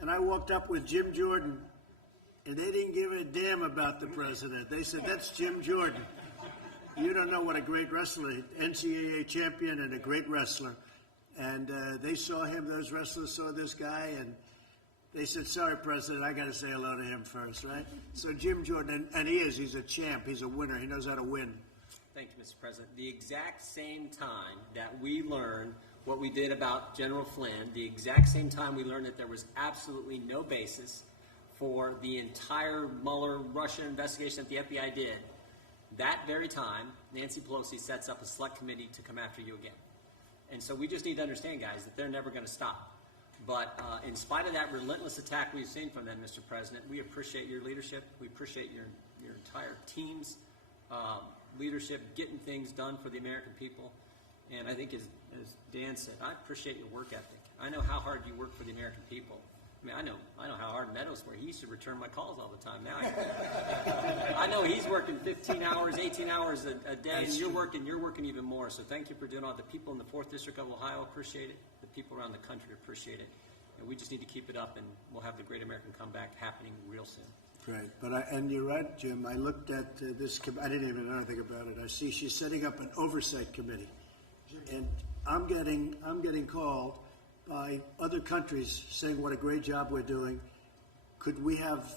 And I walked up with Jim Jordan, and they didn't give a damn about the president. They said, that's Jim Jordan. You don't know what a great wrestler, NCAA champion and a great wrestler. And they saw him, those wrestlers saw this guy, and they said, sorry, President, I got to say hello to him first, right? So Jim Jordan, and he's a champ. He's a winner. He knows how to win. Thank you, Mr. President. The exact same time that we learned what we did about General Flynn, the exact same time we learned that there was absolutely no basis for the entire Mueller-Russia investigation that the FBI did, that very time, Nancy Pelosi sets up a select committee to come after you again. And so we just need to understand, guys, that they're never going to stop. But in spite of that relentless attack we've seen from them, Mr. President, we appreciate your leadership. We appreciate your entire team's leadership, getting things done for the American people. And I think, as Dan said, I appreciate your work ethic. I know how hard you work for the American people. I mean, I know how hard Meadows works. He used to return my calls all the time. Now I know he's working 15 hours, 18 hours a day, and you're working even more. So thank you for doing all. The people in the 4th District of Ohio appreciate it. The people around the country appreciate it. And we just need to keep it up, and we'll have the Great American Comeback happening real soon. Great. And you're right, Jim. I looked at this. I didn't even know anything about it. I see she's setting up an oversight committee, and I'm getting called by other countries saying what a great job we're doing. Could we have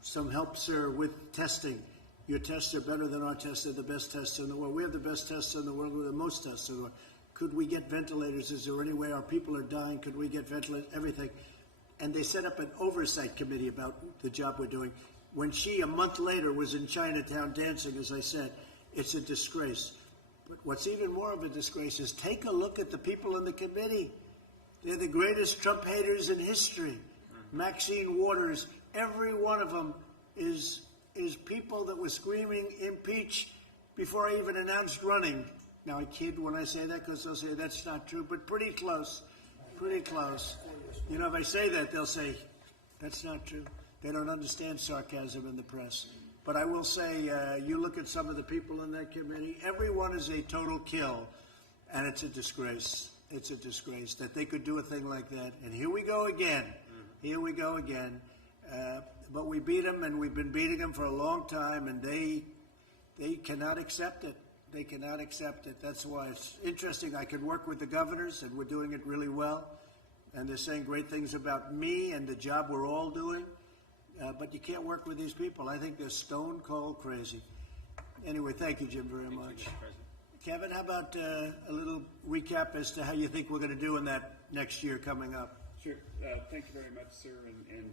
some help, sir, with testing? Your tests are better than our tests. They're the best tests in the world. We have the best tests in the world. We're the most tests in the world. Could we get ventilators? Is there any way our people are dying? Could we get ventilators? Everything. And they set up an oversight committee about the job we're doing. When she, a month later, was in Chinatown dancing, as I said, it's a disgrace. But what's even more of a disgrace is take a look at the people in the committee. They're the greatest Trump haters in history. Maxine Waters, every one of them is people that were screaming impeach before I even announced running. Now, I kid when I say that because they'll say that's not true, but pretty close, pretty close. You know, if I say that, they'll say that's not true. They don't understand sarcasm in the press. But I will say, you look at some of the people in that committee, everyone is a total kill, and it's a disgrace. It's a disgrace that they could do a thing like that. And here we go again. Here we go again. but we beat them, and we've been beating them for a long time, and they cannot accept it. They cannot accept it. That's why it's interesting. I can work with the governors, and we're doing it really well, and they're saying great things about me and the job we're all doing, but you can't work with these people. I think they're stone cold crazy. Anyway, thank you, Jim, very much. Kevin, how about a little recap as to how you think we're going to do in that next year coming up? Sure. Thank you very much, sir, and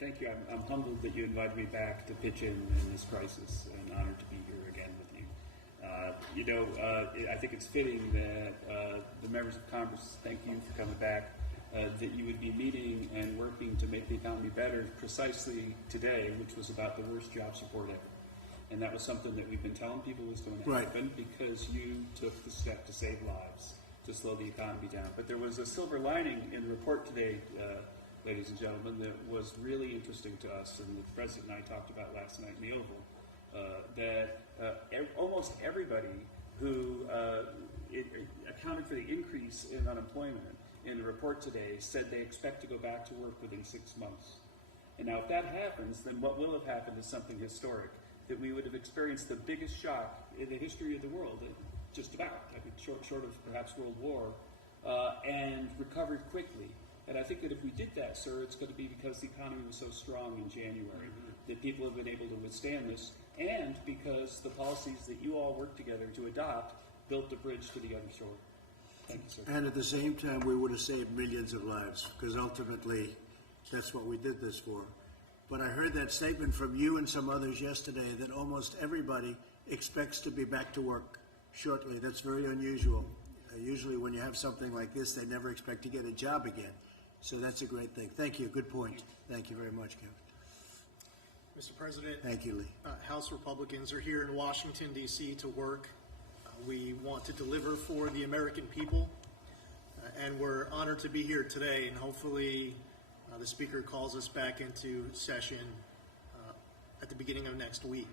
thank you. I'm humbled that you invited me back to pitch in this crisis, and honored to be here again with you. I think it's fitting that the members of Congress, thank you for coming back, that you would be meeting and working to make the economy better precisely today, which was about the worst jobs report ever. And that was something that we've been telling people was going to happen because you took the step to save lives, to slow the economy down. But there was a silver lining in the report today, ladies and gentlemen, that was really interesting to us, and the President and I talked about last night in the Oval, that almost everybody who accounted for the increase in unemployment in the report today said they expect to go back to work within 6 months. And now if that happens, then what will have happened is something historic, that we would have experienced the biggest shock in the history of the world, just about, short of perhaps World War, and recovered quickly. And I think that if we did that, sir, it's going to be because the economy was so strong in January that people have been able to withstand this, and because the policies that you all worked together to adopt built the bridge to the other shore. Thank you, sir. And at the same time, we would have saved millions of lives, because ultimately, that's what we did this for. But I heard that statement from you and some others yesterday that almost everybody expects to be back to work shortly. That's very unusual. Usually when you have something like this, they never expect to get a job again. So that's a great thing. Thank you. Good point. Thank you very much, Kevin. Mr. President. Thank you, Lee. House Republicans are here in Washington, D.C. to work. We want to deliver for the American people, and we're honored to be here today, and hopefully the Speaker calls us back into session at the beginning of next week.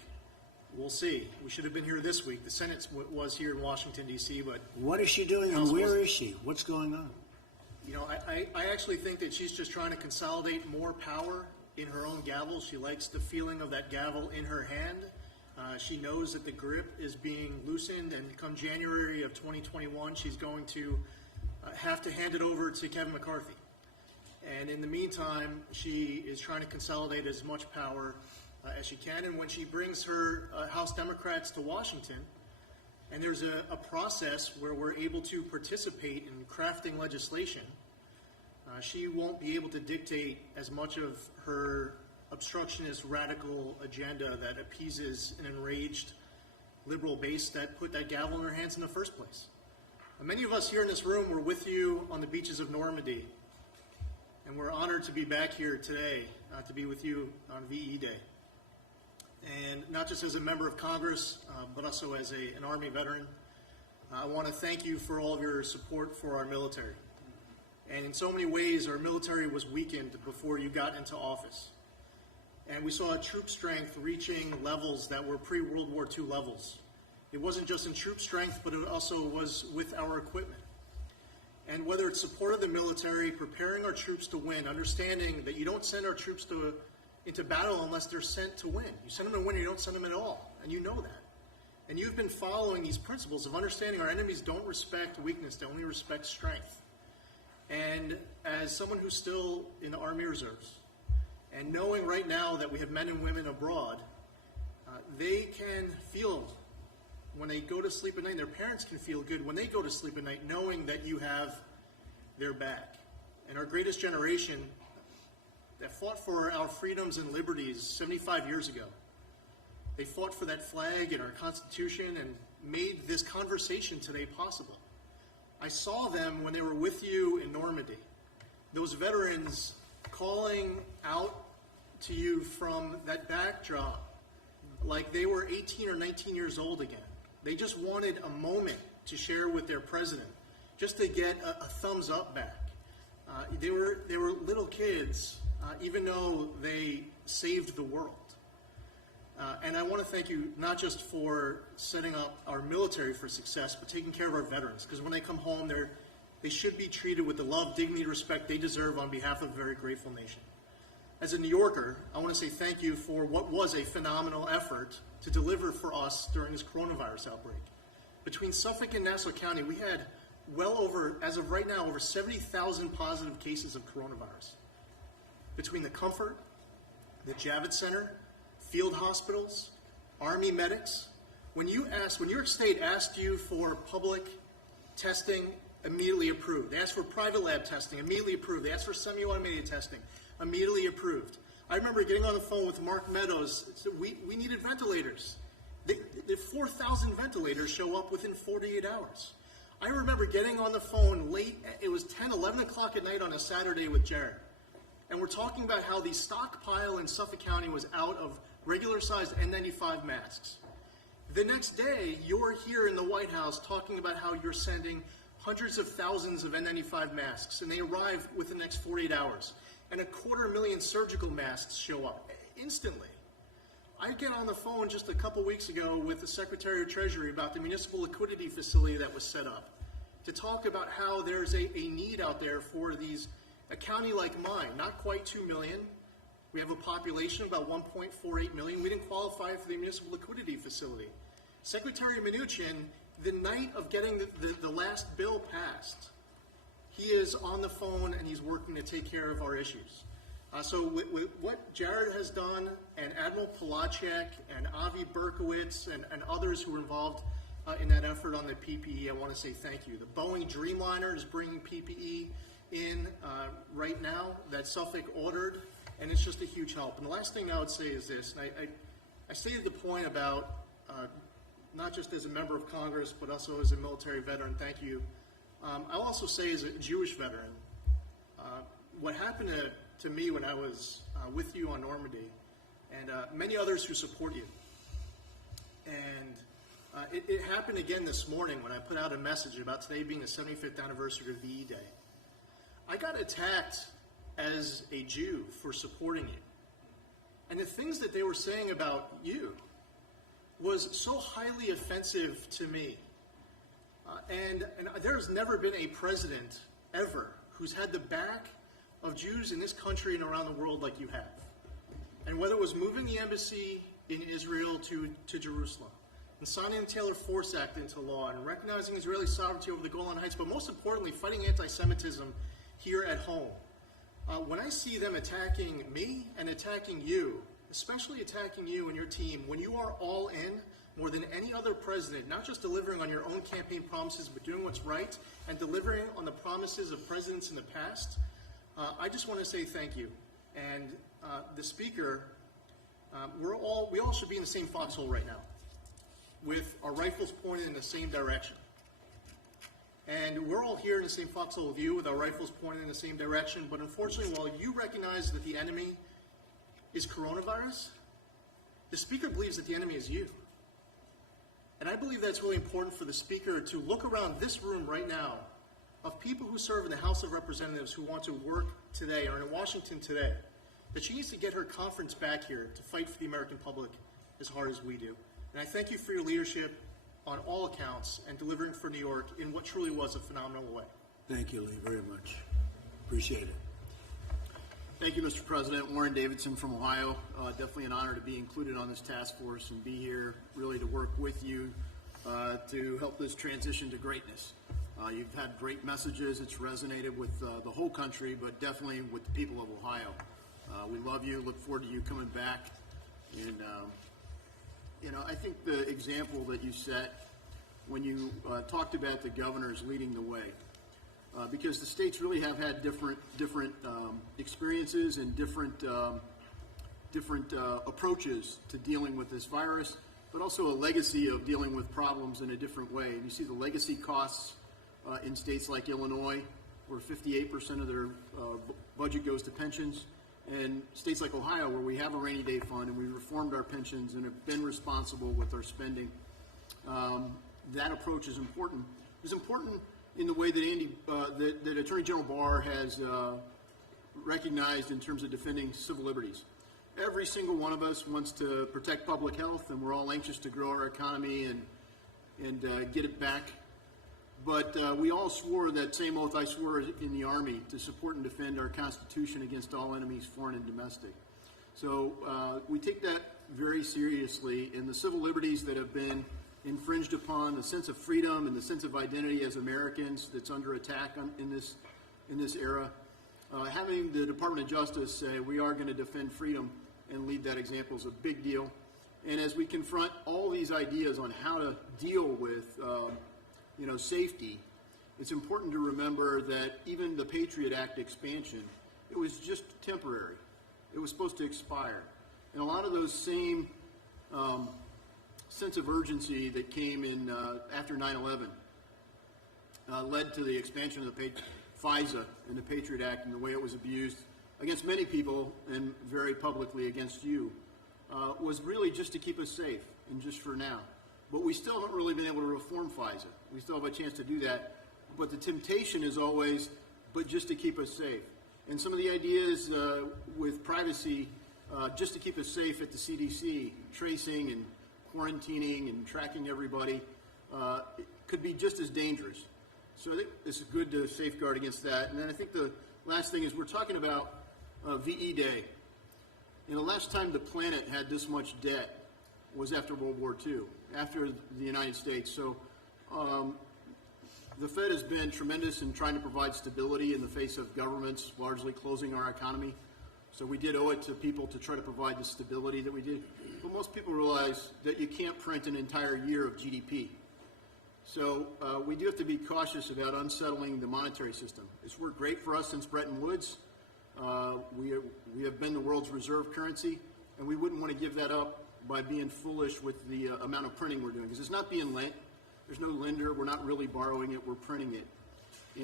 We'll see. We should have been here this week. The Senate was here in Washington, D.C., but... What is she doing, and where is she? What's going on? You know, I actually think that she's just trying to consolidate more power in her own gavel. She likes the feeling of that gavel in her hand. She knows that the grip is being loosened, and come January of 2021, she's going to have to hand it over to Kevin McCarthy. And in the meantime, she is trying to consolidate as much power as she can. And when she brings her House Democrats to Washington, and there's a process where we're able to participate in crafting legislation, she won't be able to dictate as much of her obstructionist radical agenda that appeases an enraged liberal base that put that gavel in her hands in the first place. Many of us here in this room were with you on the beaches of Normandy, and we're honored to be back here today to be with you on VE Day. And not just as a member of Congress, but also as an Army veteran, I want to thank you for all of your support for our military. And in so many ways, our military was weakened before you got into office. And we saw troop strength reaching levels that were pre-World War II levels. It wasn't just in troop strength, but it also was with our equipment. And whether it's support of the military, preparing our troops to win, understanding that you don't send our troops into battle unless they're sent to win. You send them to win, or you don't send them at all, and you know that. And you've been following these principles of understanding our enemies don't respect weakness, they only respect strength. And as someone who's still in the Army Reserves, and knowing right now that we have men and women abroad, they can feel when they go to sleep at night, and their parents can feel good when they go to sleep at night, knowing that you have their back. And our greatest generation that fought for our freedoms and liberties 75 years ago, they fought for that flag and our Constitution and made this conversation today possible. I saw them when they were with you in Normandy. Those veterans calling out to you from that backdrop like they were 18 or 19 years old again. They just wanted a moment to share with their president, just to get a thumbs up back. They were little kids, even though they saved the world. And I want to thank you not just for setting up our military for success, but taking care of our veterans. Because when they come home, they should be treated with the love, dignity, respect they deserve on behalf of a very grateful nation. as a New Yorker, I want to say thank you for what was a phenomenal effort to deliver for us during this coronavirus outbreak. Between Suffolk and Nassau County, we had well over, as of right now, over 70,000 positive cases of coronavirus. Between the Comfort, the Javits Center, field hospitals, Army medics, when New York State asked you for public testing, immediately approved. They asked for private lab testing, immediately approved. They asked for semi-automated testing, immediately approved. I remember getting on the phone with Mark Meadows. We needed ventilators. The 4,000 ventilators show up within 48 hours. I remember getting on the phone late, it was 10, 11 o'clock at night on a Saturday with Jared. And we're talking about how the stockpile in Suffolk County was out of regular-sized N95 masks. The next day, you're here in the White House talking about how you're sending hundreds of thousands of N95 masks, and they arrive within the next 48 hours. And 250,000 surgical masks show up instantly. I get on the phone just a couple weeks ago with the Secretary of Treasury about the municipal liquidity facility that was set up to talk about how there's a need out there for a county like mine, not quite 2 million. We have a population of about 1.48 million. We didn't qualify for the municipal liquidity facility. Secretary Mnuchin, the night of getting the last bill passed, he is on the phone and he's working to take care of our issues. So with what Jared has done, and Admiral Polacek and Avi Berkowitz and others who were involved in that effort on the PPE, I want to say thank you. The Boeing Dreamliner is bringing PPE in right now that Suffolk ordered, and it's just a huge help. And the last thing I would say is this, and I stated the point about not just as a member of Congress, but also as a military veteran, thank you. I'll also say as a Jewish veteran, what happened to me when I was with you on Normandy, and many others who support you. And it happened again this morning when I put out a message about today being the 75th anniversary of VE Day. I got attacked as a Jew for supporting you. And the things that they were saying about you was so highly offensive to me. And there's never been a president ever who's had the back of Jews in this country and around the world like you have. And whether it was moving the embassy in Israel to Jerusalem, and signing the Taylor Force Act into law, and recognizing Israeli sovereignty over the Golan Heights, but most importantly, fighting anti-Semitism here at home. When I see them attacking me and attacking you, especially attacking you and your team, when you are all in, more than any other president, not just delivering on your own campaign promises, but doing what's right and delivering on the promises of presidents in the past, I just want to say thank you. And the Speaker, we all should be in the same foxhole right now, with our rifles pointed in the same direction. And we're all here in the same foxhole with you, with our rifles pointed in the same direction. But unfortunately, while you recognize that the enemy is coronavirus, the Speaker believes that the enemy is you. And I believe that's really important for the Speaker to look around this room right now of people who serve in the House of Representatives who want to work today or in Washington today, that she needs to get her conference back here to fight for the American public as hard as we do. And I thank you for your leadership on all accounts and delivering for New York in what truly was a phenomenal way. Thank you, Lee, very much. Appreciate it. Thank you, Mr. President. Warren Davidson from Ohio. Definitely an honor to be included on this task force and be here really to work with you to help this transition to greatness. You've had great messages. It's resonated with the whole country, but definitely with the people of Ohio. We love you. Look forward to you coming back. And, I think the example that you set when you talked about the governors leading the way, because the states really have had different experiences and different approaches to dealing with this virus, but also a legacy of dealing with problems in a different way. And you see the legacy costs in states like Illinois, where 58% of their budget goes to pensions, and states like Ohio, where we have a rainy day fund and we reformed our pensions and have been responsible with our spending. That approach is important. It's important in the way that that Attorney General Barr has recognized in terms of defending civil liberties. Every single one of us wants to protect public health, and we're all anxious to grow our economy and get it back But we all swore that same oath I swore in the Army to support and defend our Constitution against all enemies, foreign and domestic. So we take that very seriously, and the civil liberties that have been infringed upon, the sense of freedom and the sense of identity as Americans that's under attack in this era, having the Department of Justice say we are going to defend freedom and lead that example is a big deal. And as we confront all these ideas on how to deal with safety, it's important to remember that even the Patriot Act expansion, it was just temporary. It was supposed to expire. And a lot of those same sense of urgency that came in after 9/11 led to the expansion of the FISA and the Patriot Act and the way it was abused against many people and very publicly against you was really just to keep us safe and just for now. But we still haven't really been able to reform FISA. We still have a chance to do that. But the temptation is always, but just to keep us safe. And some of the ideas with privacy, just to keep us safe at the CDC, tracing and quarantining and tracking everybody, it could be just as dangerous. So I think it's good to safeguard against that. And then I think the last thing is we're talking about VE Day. And the last time the planet had this much debt was after World War II, after the United States. So the Fed has been tremendous in trying to provide stability in the face of governments largely closing our economy. So we did owe it to people to try to provide the stability that we did. But most people realize that you can't print an entire year of GDP. So we do have to be cautious about unsettling the monetary system. It's worked great for us since Bretton Woods. We have been the world's reserve currency, and we wouldn't want to give that up by being foolish with the amount of printing we're doing, because it's not being lent. There's no lender. We're not really borrowing it. We're printing it.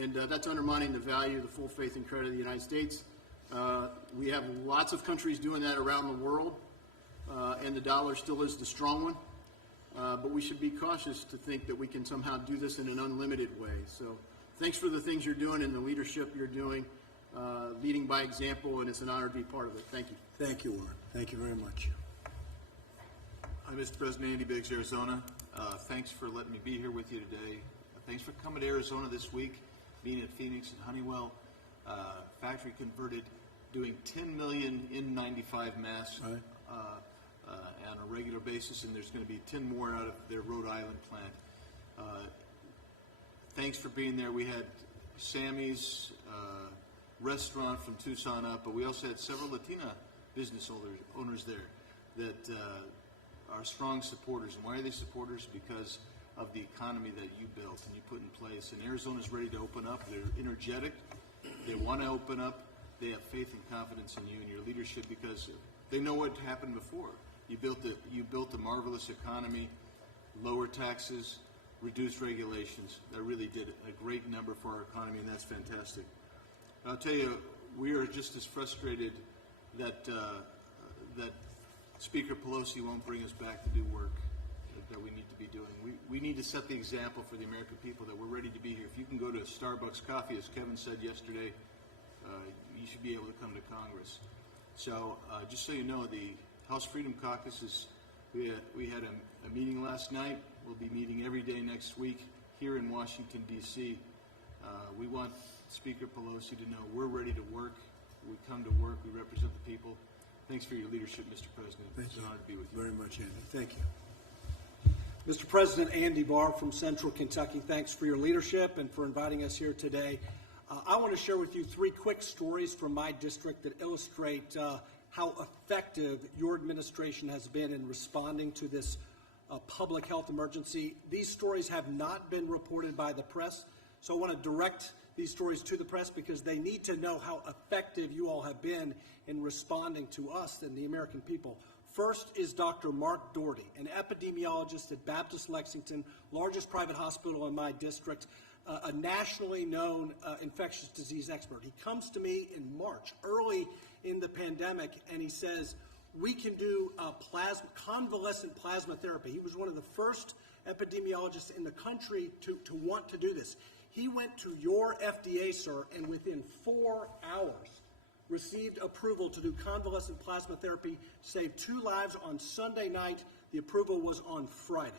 And that's undermining the value, the full faith and credit of the United States. We have lots of countries doing that around the world, and the dollar still is the strong one. But we should be cautious to think that we can somehow do this in an unlimited way. So thanks for the things you're doing and the leadership you're doing, leading by example, and it's an honor to be part of it. Thank you. Thank you, Warren. Thank you very much. Hi, Mr. President, Andy Biggs, Arizona. Thanks for letting me be here with you today. Thanks for coming to Arizona this week, being at Phoenix and Honeywell. Factory converted, doing 10 million N95 masks on a regular basis, and there's going to be 10 more out of their Rhode Island plant. Thanks for being there. We had Sammy's restaurant from Tucson up, but we also had several Latina business owners there that are strong supporters. And why are they supporters? Because of the economy that you built and you put in place. And Arizona's ready to open up. They're energetic. They want to open up. They have faith and confidence in you and your leadership because they know what happened before. You built a marvelous economy, lower taxes, reduced regulations. That really did a great number for our economy, and that's fantastic. I'll tell you, we are just as frustrated that that Speaker Pelosi won't bring us back to do work that we need to be doing. We need to set the example for the American people that we're ready to be here. If you can go to Starbucks coffee, as Kevin said yesterday, you should be able to come to Congress. So just so you know, the House Freedom Caucus we had a meeting last night. We'll be meeting every day next week here in Washington, D.C. We want Speaker Pelosi to know we're ready to work. We come to work. We represent the people. Thanks for your leadership, Mr. President. It's an honor to be with you. Very much, Andy. Thank you. Mr. President, Andy Barr from Central Kentucky, thanks for your leadership and for inviting us here today. I want to share with you 3 quick stories from my district that illustrate how effective your administration has been in responding to this public health emergency. These stories have not been reported by the press, so I want to direct these stories to the press because they need to know how effective you all have been in responding to us and the American people. First is Dr. Mark Doherty, an epidemiologist at Baptist Lexington, largest private hospital in my district, a nationally known infectious disease expert. He comes to me in March, early in the pandemic, and he says, we can do convalescent plasma therapy. He was one of the first epidemiologists in the country to want to do this. He went to your FDA, sir, and within 4 hours received approval to do convalescent plasma therapy, saved 2 lives on Sunday night. The approval was on Friday.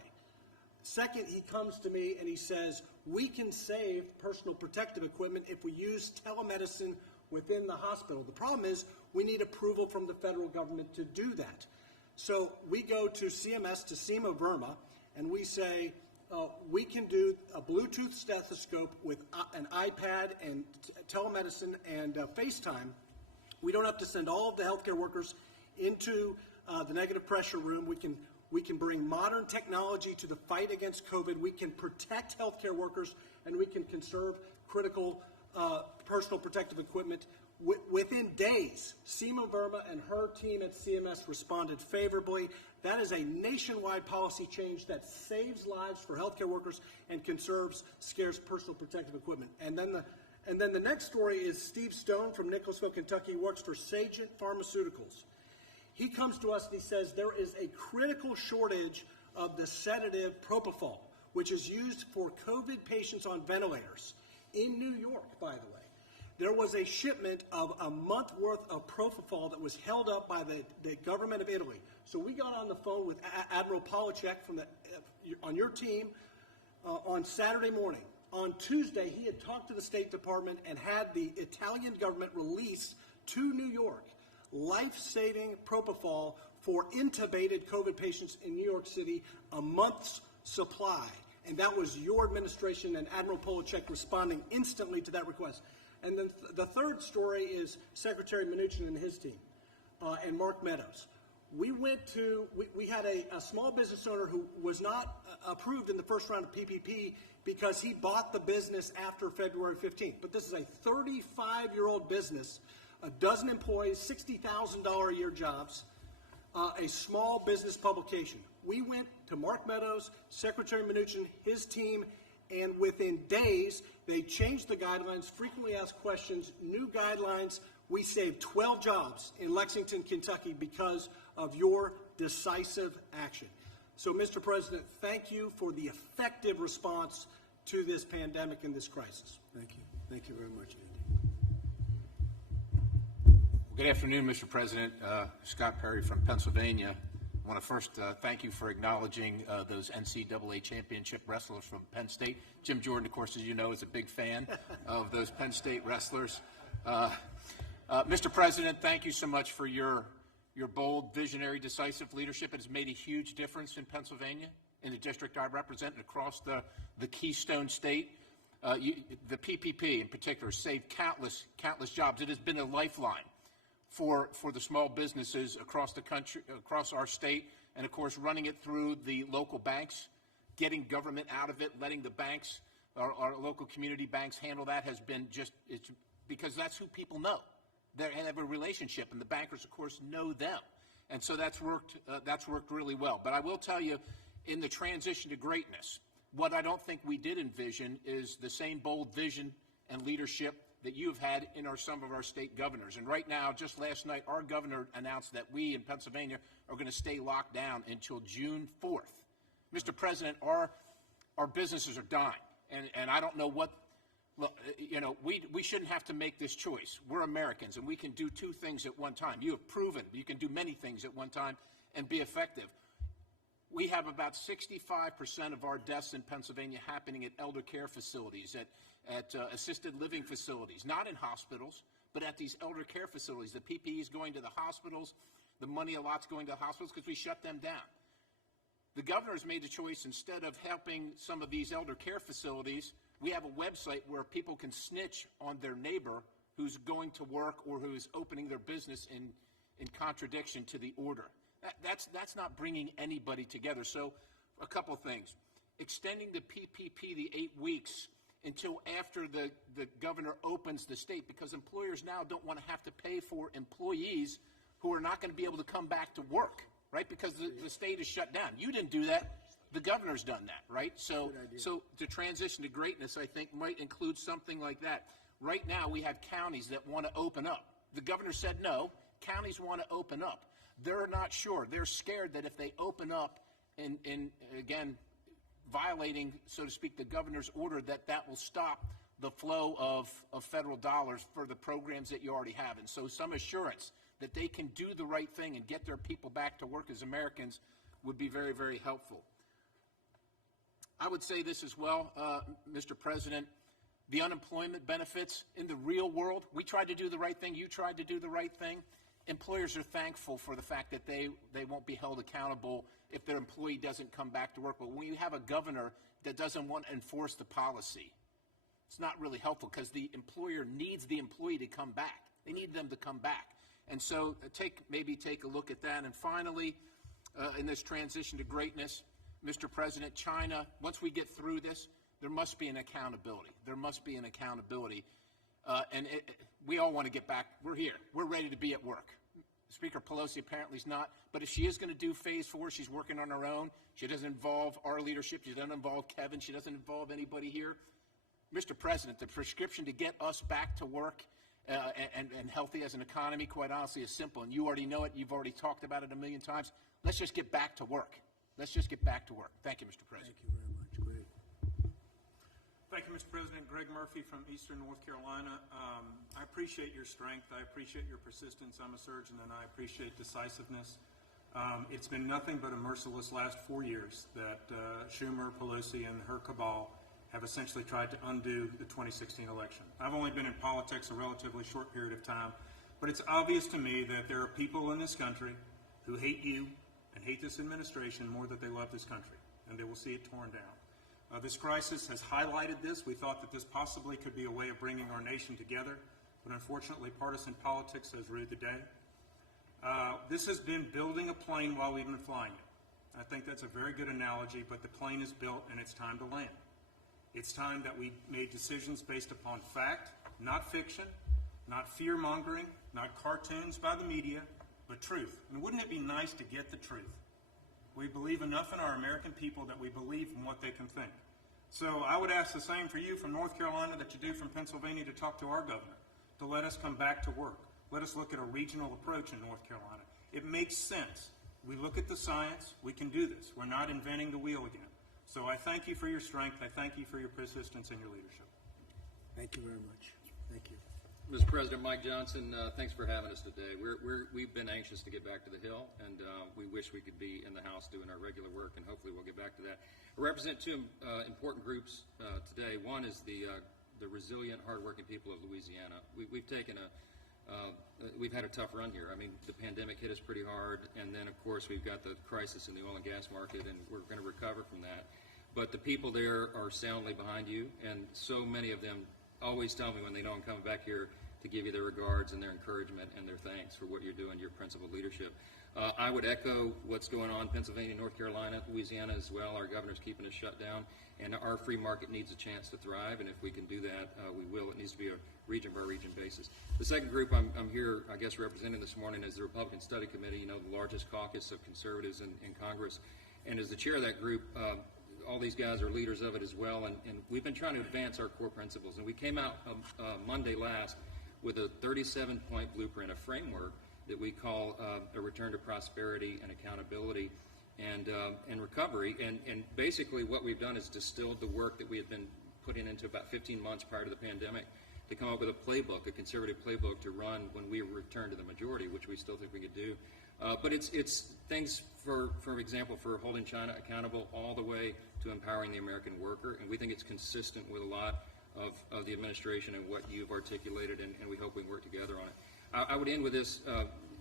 Second, he comes to me and he says, we can save personal protective equipment if we use telemedicine within the hospital. The problem is we need approval from the federal government to do that. So we go to CMS, to Seema Verma, and we say, we can do a Bluetooth stethoscope with an iPad and telemedicine and FaceTime. We don't have to send all of the healthcare workers into the negative pressure room. We can bring modern technology to the fight against COVID. We can protect healthcare workers, and we can conserve critical personal protective equipment. Within days, Seema Verma and her team at CMS responded favorably. That is a nationwide policy change that saves lives for healthcare workers and conserves scarce personal protective equipment. And then the next story is Steve Stone from Nicholasville, Kentucky, works for Sagent Pharmaceuticals. He comes to us and he says there is a critical shortage of the sedative propofol, which is used for COVID patients on ventilators. In New York, by the way, there was a shipment of a month worth of propofol that was held up by the government of Italy. So we got on the phone with Admiral Polachek from on your team on Saturday morning. On Tuesday, he had talked to the State Department and had the Italian government release to New York life-saving propofol for intubated COVID patients in New York City, a month's supply. And that was your administration and Admiral Polachek responding instantly to that request. And then the third story is Secretary Mnuchin and his team, and Mark Meadows. We had a small business owner who was not approved in the first round of PPP because he bought the business after February 15th. But this is a 35-year-old business, a dozen employees, $60,000 a year jobs, a small business publication. We went to Mark Meadows, Secretary Mnuchin, his team, and within days, they changed the guidelines, frequently asked questions, new guidelines. We saved 12 jobs in Lexington, Kentucky because of your decisive action. So, Mr. President, thank you for the effective response to this pandemic and this crisis. Thank you. Thank you very much, Andy. Good afternoon, Mr. President. Scott Perry from Pennsylvania. I want to first thank you for acknowledging those NCAA championship wrestlers from Penn State. Jim Jordan, of course, as you know, is a big fan of those Penn State wrestlers. Mr. President, thank you so much for your bold, visionary, decisive leadership. It has made a huge difference in Pennsylvania, in the district I represent, and across the Keystone State. The PPP in particular saved countless jobs. It has been a lifeline for the small businesses across the country, across our state, and of course running it through the local banks, getting government out of it, letting the banks, our local community banks handle that has been it's because that's who people know. They have a relationship, and the bankers, of course, know them. And so that's worked really well. But I will tell you, in the transition to greatness, what I don't think we did envision is the same bold vision and leadership that you've had in some of our state governors. And right now, just last night, our governor announced that we in Pennsylvania are going to stay locked down until June 4th. Mr. President, our businesses are dying. And I don't know what, well, you know, we shouldn't have to make this choice. We're Americans, and we can do two things at one time. You have proven you can do many things at one time and be effective. We have about 65% of our deaths in Pennsylvania happening at elder care facilities, at assisted living facilities, not in hospitals, but at these elder care facilities. The PPE is going to the hospitals. The money a lot's going to the hospitals because we shut them down. The governor has made the choice, instead of helping some of these elder care facilities, we have a website where people can snitch on their neighbor who's going to work or who is opening their business in contradiction to the order. That's not bringing anybody together. So a couple of things. Extending the PPP the 8 weeks until after the governor opens the state, because employers now don't want to have to pay for employees who are not going to be able to come back to work, right? Because the state is shut down. You didn't do that. The governor's done that, right? So the transition to greatness, I think, might include something like that. Right now, we have counties that want to open up. The governor said no. Counties want to open up. They're not sure. They're scared that if they open up and again, violating, so to speak, the governor's order, that will stop the flow of federal dollars for the programs that you already have. And so some assurance that they can do the right thing and get their people back to work as Americans would be very, very helpful. I would say this as well, Mr. President. The unemployment benefits in the real world, we tried to do the right thing, you tried to do the right thing. Employers are thankful for the fact that they won't be held accountable if their employee doesn't come back to work. But when you have a governor that doesn't want to enforce the policy, it's not really helpful because the employer needs the employee to come back. They need them to come back. And so maybe take a look at that. And finally, in this transition to greatness, Mr. President, China, once we get through this, there must be an accountability. There must be an accountability. We all want to get back. We're here. We're ready to be at work. Speaker Pelosi apparently is not. But if she is going to do phase 4, she's working on her own. She doesn't involve our leadership. She doesn't involve Kevin. She doesn't involve anybody here. Mr. President, the prescription to get us back to work and healthy as an economy, quite honestly, is simple. And you already know it. You've already talked about it a million times. Let's just get back to work. Let's just get back to work. Thank you, Mr. President. Thank you very much. Great. Thank you, Mr. President. Greg Murphy from Eastern North Carolina. I appreciate your strength. I appreciate your persistence. I'm a surgeon, and I appreciate decisiveness. It's been nothing but a merciless last 4 years that Schumer, Pelosi, and her cabal have essentially tried to undo the 2016 election. I've only been in politics a relatively short period of time, but it's obvious to me that there are people in this country who hate you and hate this administration more than they love this country, and they will see it torn down. This crisis has highlighted this. We thought that this possibly could be a way of bringing our nation together, but unfortunately partisan politics has ruled the day. This has been building a plane while we've been flying it. I think that's a very good analogy, but the plane is built and it's time to land. It's time that we made decisions based upon fact, not fiction, not fear-mongering, not cartoons by the media, but truth. And wouldn't it be nice to get the truth? We believe enough in our American people that we believe in what they can think. So I would ask the same for you from North Carolina that you do from Pennsylvania to talk to our governor, to let us come back to work. Let us look at a regional approach in North Carolina. It makes sense. We look at the science. We can do this. We're not inventing the wheel again. So I thank you for your strength. I thank you for your persistence and your leadership. Thank you very much. Thank you. Mr. President, Mike Johnson, thanks for having us today. We've been anxious to get back to the Hill, and we wish we could be in the House doing our regular work, and hopefully we'll get back to that. I represent two important groups today. One is the resilient, hardworking people of Louisiana. We've had a tough run here. I mean, the pandemic hit us pretty hard, and then, of course, we've got the crisis in the oil and gas market, and we're going to recover from that. But the people there are soundly behind you, and so many of them always tell me when they know I'm coming back here to give you their regards and their encouragement and their thanks for what you're doing, your principled leadership. I would echo what's going on in Pennsylvania, North Carolina, Louisiana as well. Our governor's keeping us shut down, and our free market needs a chance to thrive, and if we can do that, we will. It needs to be a region-by-region basis. The second group I'm here, I guess, representing this morning is the Republican Study Committee, you know, the largest caucus of conservatives in Congress. And as the chair of that group, all these guys are leaders of it as well, and we've been trying to advance our core principles. And we came out Monday last with a 37-point blueprint, a framework that we call a return to prosperity and accountability and recovery. And basically what we've done is distilled the work that we had been putting into about 15 months prior to the pandemic to come up with a playbook, a conservative playbook to run when we return to the majority, which we still think we could do. But it's things, for example, for holding China accountable all the way to empowering the American worker, and we think it's consistent with a lot of the administration and what you've articulated, and we hope we can work together on it. I would end with this.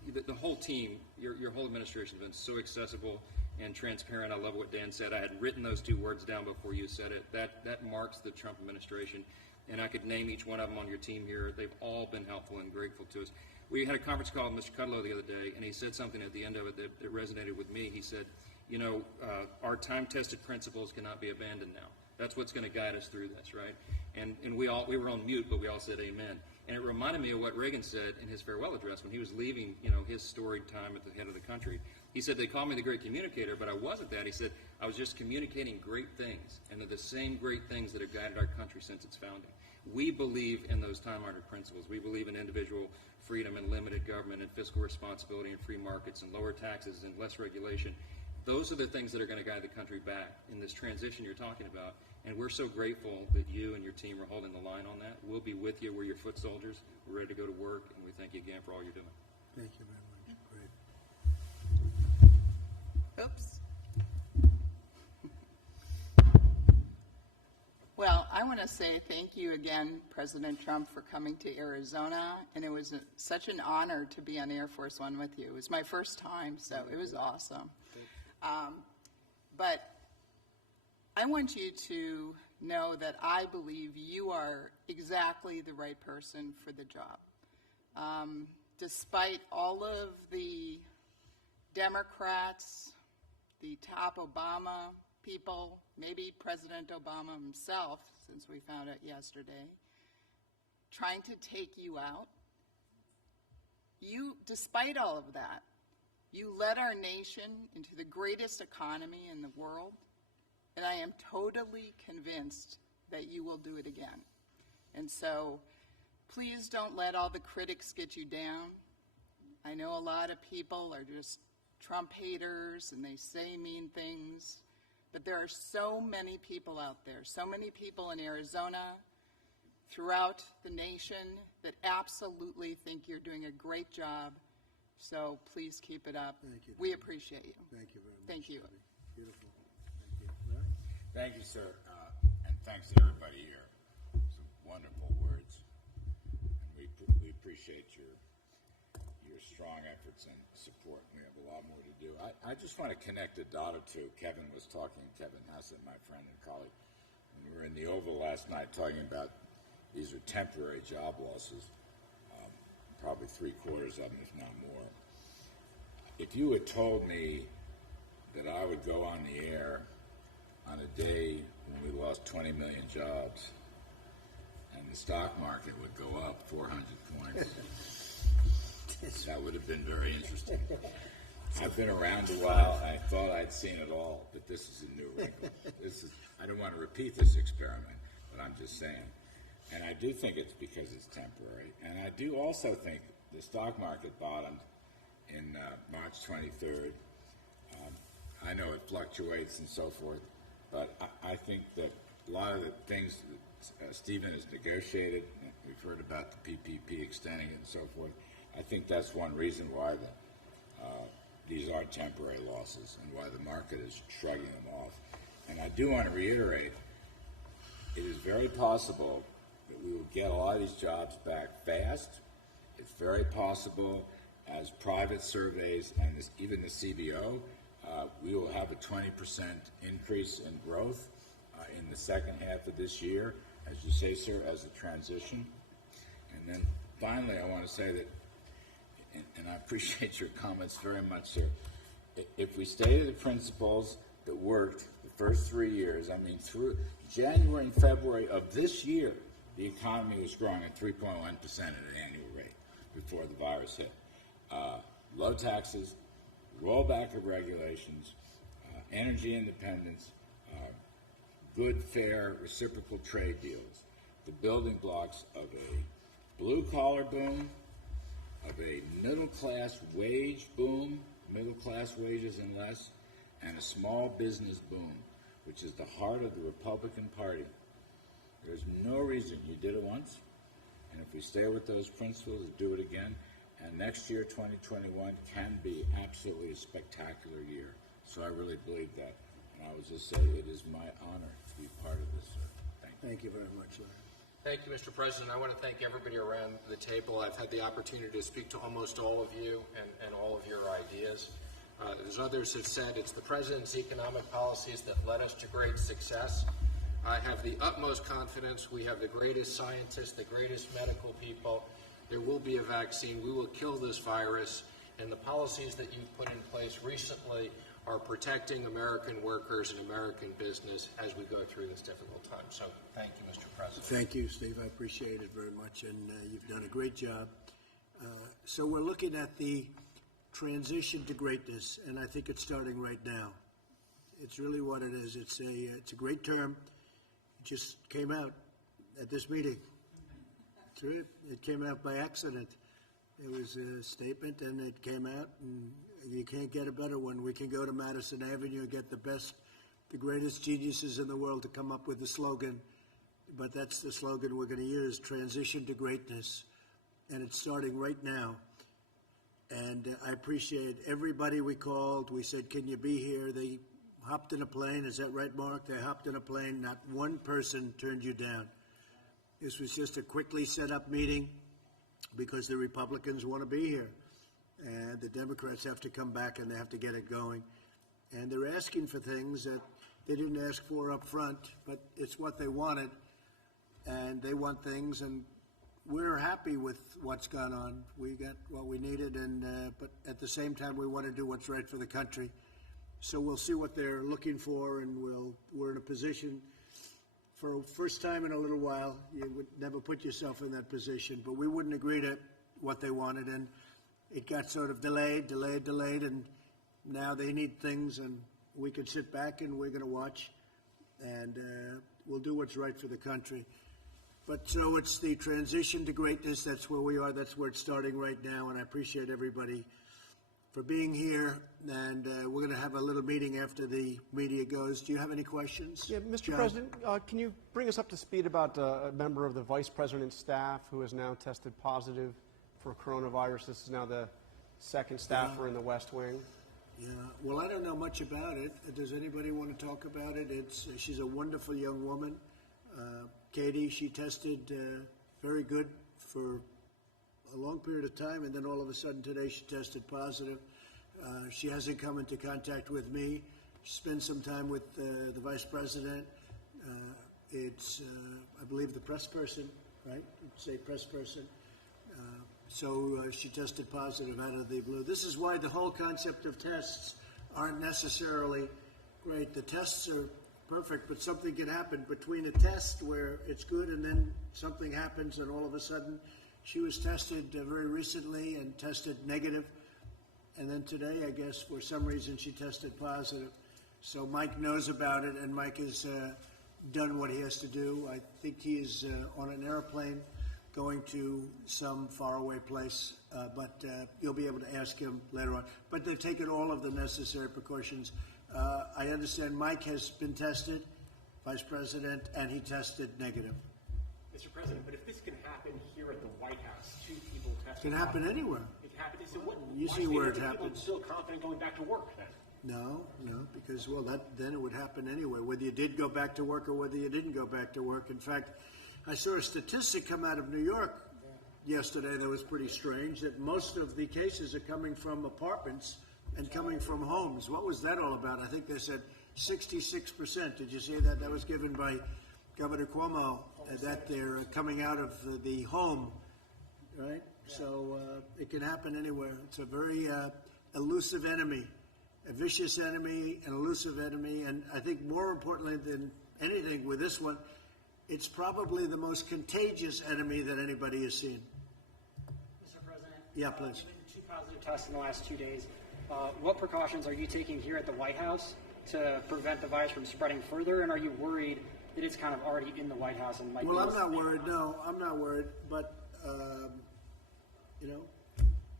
The whole team, your whole administration has been so accessible and transparent. I love what Dan said. I had written those two words down before you said it. That marks the Trump administration, and I could name each one of them on your team here. They've all been helpful and grateful to us. We had a conference call with Mr. Kudlow the other day, and he said something at the end of it that resonated with me. He said, you know, our time-tested principles cannot be abandoned now. That's what's going to guide us through this, right? And we were on mute, but we all said amen. And it reminded me of what Reagan said in his farewell address when he was leaving, you know, his storied time at the head of the country. He said, they call me the great communicator, but I wasn't that. He said, I was just communicating great things, and they're the same great things that have guided our country since its founding. We believe in those time-honored principles. We believe in individual freedom and limited government and fiscal responsibility and free markets and lower taxes and less regulation. Those are the things that are going to guide the country back in this transition you're talking about. And we're so grateful that you and your team are holding the line on that. We'll be with you. We're your foot soldiers. We're ready to go to work, and we thank you again for all you're doing. Thank you very much. Great. Oops. I want to say thank you again, President Trump, for coming to Arizona, and it was such an honor to be on Air Force One with you. It was my first time, so it was awesome. But I want you to know that I believe you are exactly the right person for the job. Despite all of the Democrats, the top Obama people, maybe President Obama himself, since we found out yesterday, trying to take you out, despite all of that, you led our nation into the greatest economy in the world, and I am totally convinced that you will do it again. And so please don't let all the critics get you down. I know a lot of people are just Trump haters and they say mean things, but there are so many people out there, so many people in Arizona, throughout the nation, that absolutely think you're doing a great job. So please keep it up. Thank you. We appreciate you. Thank you very much. Thank you. Beautiful. Thank you. Larry? Thank you, sir, and thanks to everybody here. Some wonderful words, and we appreciate your strong efforts and support. We have a lot more to do. I just want to connect a dot or two. Kevin was talking, Kevin Hassett, my friend and colleague, and we were in the Oval last night talking about these are temporary job losses, probably 3/4 of them, if not more. If you had told me that I would go on the air on a day when we lost 20 million jobs and the stock market would go up 400 points, that would have been very interesting. I've been around a while. I thought I'd seen it all, but this is a new wrinkle. I don't want to repeat this experiment, but I'm just saying. And I do think it's because it's temporary. And I do also think the stock market bottomed in March 23rd. I know it fluctuates and so forth, but I think that a lot of the things that Stephen has negotiated, we've heard about the PPP extending it and so forth, I think that's one reason why these are temporary losses and why the market is shrugging them off. And I do want to reiterate, it is very possible that we will get a lot of these jobs back fast. It's very possible, as private surveys and even the CBO, we will have a 20% increase in growth in the second half of this year, as you say, sir, as a transition. And then finally, I want to say that, and I appreciate your comments very much, sir, if we stay to the principles that worked the first 3 years, I mean, through January and February of this year, the economy was growing at 3.1% at an annual rate before the virus hit. Low taxes, rollback of regulations, energy independence, good, fair, reciprocal trade deals, the building blocks of a blue-collar boom, of a middle-class wage boom, middle-class wages and less, and a small business boom, which is the heart of the Republican Party. There's no reason. You did it once, and if we stay with those principles and do it again, and next year, 2021, can be absolutely a spectacular year. So I really believe that. And I would just say it is my honor to be part of this, sir. Thank you very much, Larry. Thank you, Mr. President. I want to thank everybody around the table. I've had the opportunity to speak to almost all of you and all of your ideas. As others have said, it's the President's economic policies that led us to great success. I have the utmost confidence. We have the greatest scientists, the greatest medical people. There will be a vaccine. We will kill this virus. And the policies that you've put in place recently are protecting American workers and American business as we go through this difficult time. So thank you, Mr. President. Thank you, Steve. I appreciate it very much, and you've done a great job. So we're looking at the transition to greatness, and I think it's starting right now. It's really what it is. It's a great term. It just came out at this meeting. It came out by accident. It was a statement, and it came out, and you can't get a better one. We can go to Madison Avenue and get the greatest geniuses in the world to come up with the slogan, but that's the slogan we're going to use, transition to greatness, and it's starting right now. And I appreciate everybody we called. We said, can you be here? They hopped in a plane. Is that right, Mark? They hopped in a plane. Not one person turned you down. This was just a quickly set up meeting because the Republicans want to be here. And the Democrats have to come back and they have to get it going. And they're asking for things that they didn't ask for up front, but it's what they wanted. And they want things, and we're happy with what's gone on. We got what we needed, but at the same time, we want to do what's right for the country. So we'll see what they're looking for, and we're in a position for first time in a little while. You would never put yourself in that position, but we wouldn't agree to what they wanted, and it got sort of delayed, and now they need things, and we can sit back and we're going to watch, and we'll do what's right for the country. But so it's the transition to greatness. That's where we are. That's where it's starting right now. And I appreciate everybody for being here. And we're going to have a little meeting after the media goes. Do you have any questions? Yeah, Mr. John? President, can you bring us up to speed about a member of the Vice President's staff who has now tested positive for coronavirus? This is now the second staffer in the West Wing. Yeah. Well, I don't know much about it. Does anybody want to talk about it? She's a wonderful young woman. Katie, she tested very good for a long period of time, and then all of a sudden today she tested positive. She hasn't come into contact with me. She spent some time with the Vice President. It's, I believe, the press person, right? Say press person. So she tested positive out of the blue. This is why the whole concept of tests aren't necessarily great. The tests are perfect, but something can happen between a test where it's good and then something happens and all of a sudden she was tested very recently and tested negative. And then today, I guess, for some reason, she tested positive. So Mike knows about it, and Mike has done what he has to do. I think he is on an airplane going to some faraway place, but you'll be able to ask him later on. But they've taken all of the necessary precautions. I understand Mike has been tested, Vice President, and he tested negative. Mr. President, but if this can happen here at the White House, two people tested. It can happen anywhere. It can happen. So what? You see where it happens. I'm still confident going back to work then. No, because, well, then it would happen anyway, whether you did go back to work or whether you didn't go back to work. In fact, I saw a statistic come out of New York yesterday that was pretty strange, that most of the cases are coming from apartments and coming from homes. What was that all about? I think they said 66%. Did you see that? That was given by Governor Cuomo, that they're coming out of the home, right? So it can happen anywhere. It's a very elusive enemy, a vicious enemy, an elusive enemy, and I think more importantly than anything with this one, it's probably the most contagious enemy that anybody has seen. Mr. President? Yeah, please. Two positive tests in the last 2 days. What precautions are you taking here at the White House to prevent the virus from spreading further, and are you worried that it's kind of already in the White House and might Well, be... I'm not worried. No, I'm not worried. But,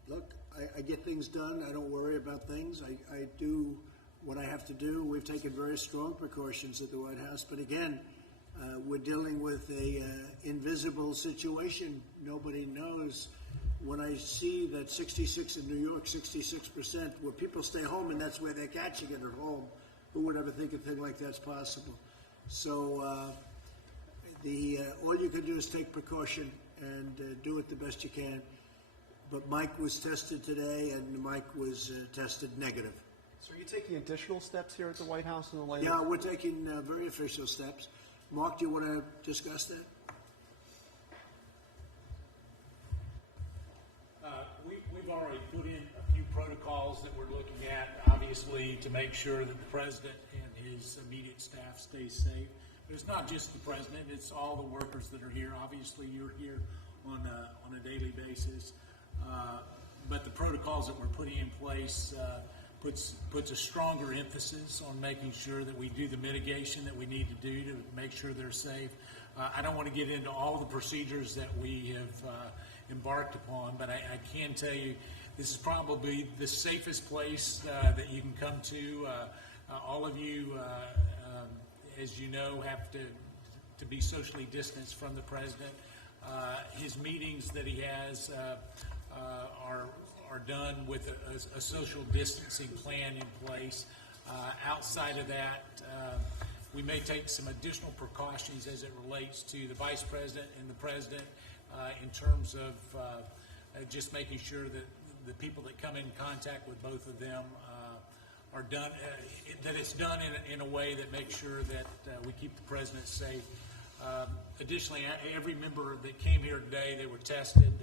look, I get things done. I don't worry about things. I do what I have to do. We've taken very strong precautions at the White House. But again, we're dealing with a invisible situation. Nobody knows. When I see that 66 in New York, 66%, where people stay home and that's where they're catching it at home, who would ever think a thing like that's possible? So all you can do is take precaution and do it the best you can. But Mike was tested today, and Mike was tested negative. So are you taking additional steps here at the White House in the light? Yeah, we're taking very official steps. Mark, do you want to discuss that? We've already put in a few protocols that we're looking at, obviously, to make sure that the president and his immediate staff stay safe. But it's not just the president; it's all the workers that are here. Obviously, you're here on a daily basis. But the protocols that we're putting in place puts a stronger emphasis on making sure that we do the mitigation that we need to do to make sure they're safe. I don't want to get into all the procedures that we have embarked upon, but I can tell you this is probably the safest place that you can come to. All of you, as you know, have to be socially distanced from the president. His meetings that he has are done with a social distancing plan in place. Outside of that, we may take some additional precautions as it relates to the Vice President and the President in terms of just making sure that the people that come in contact with both of them are done, that it's done in a way that makes sure that we keep the President safe. Additionally, every member that came here today, they were tested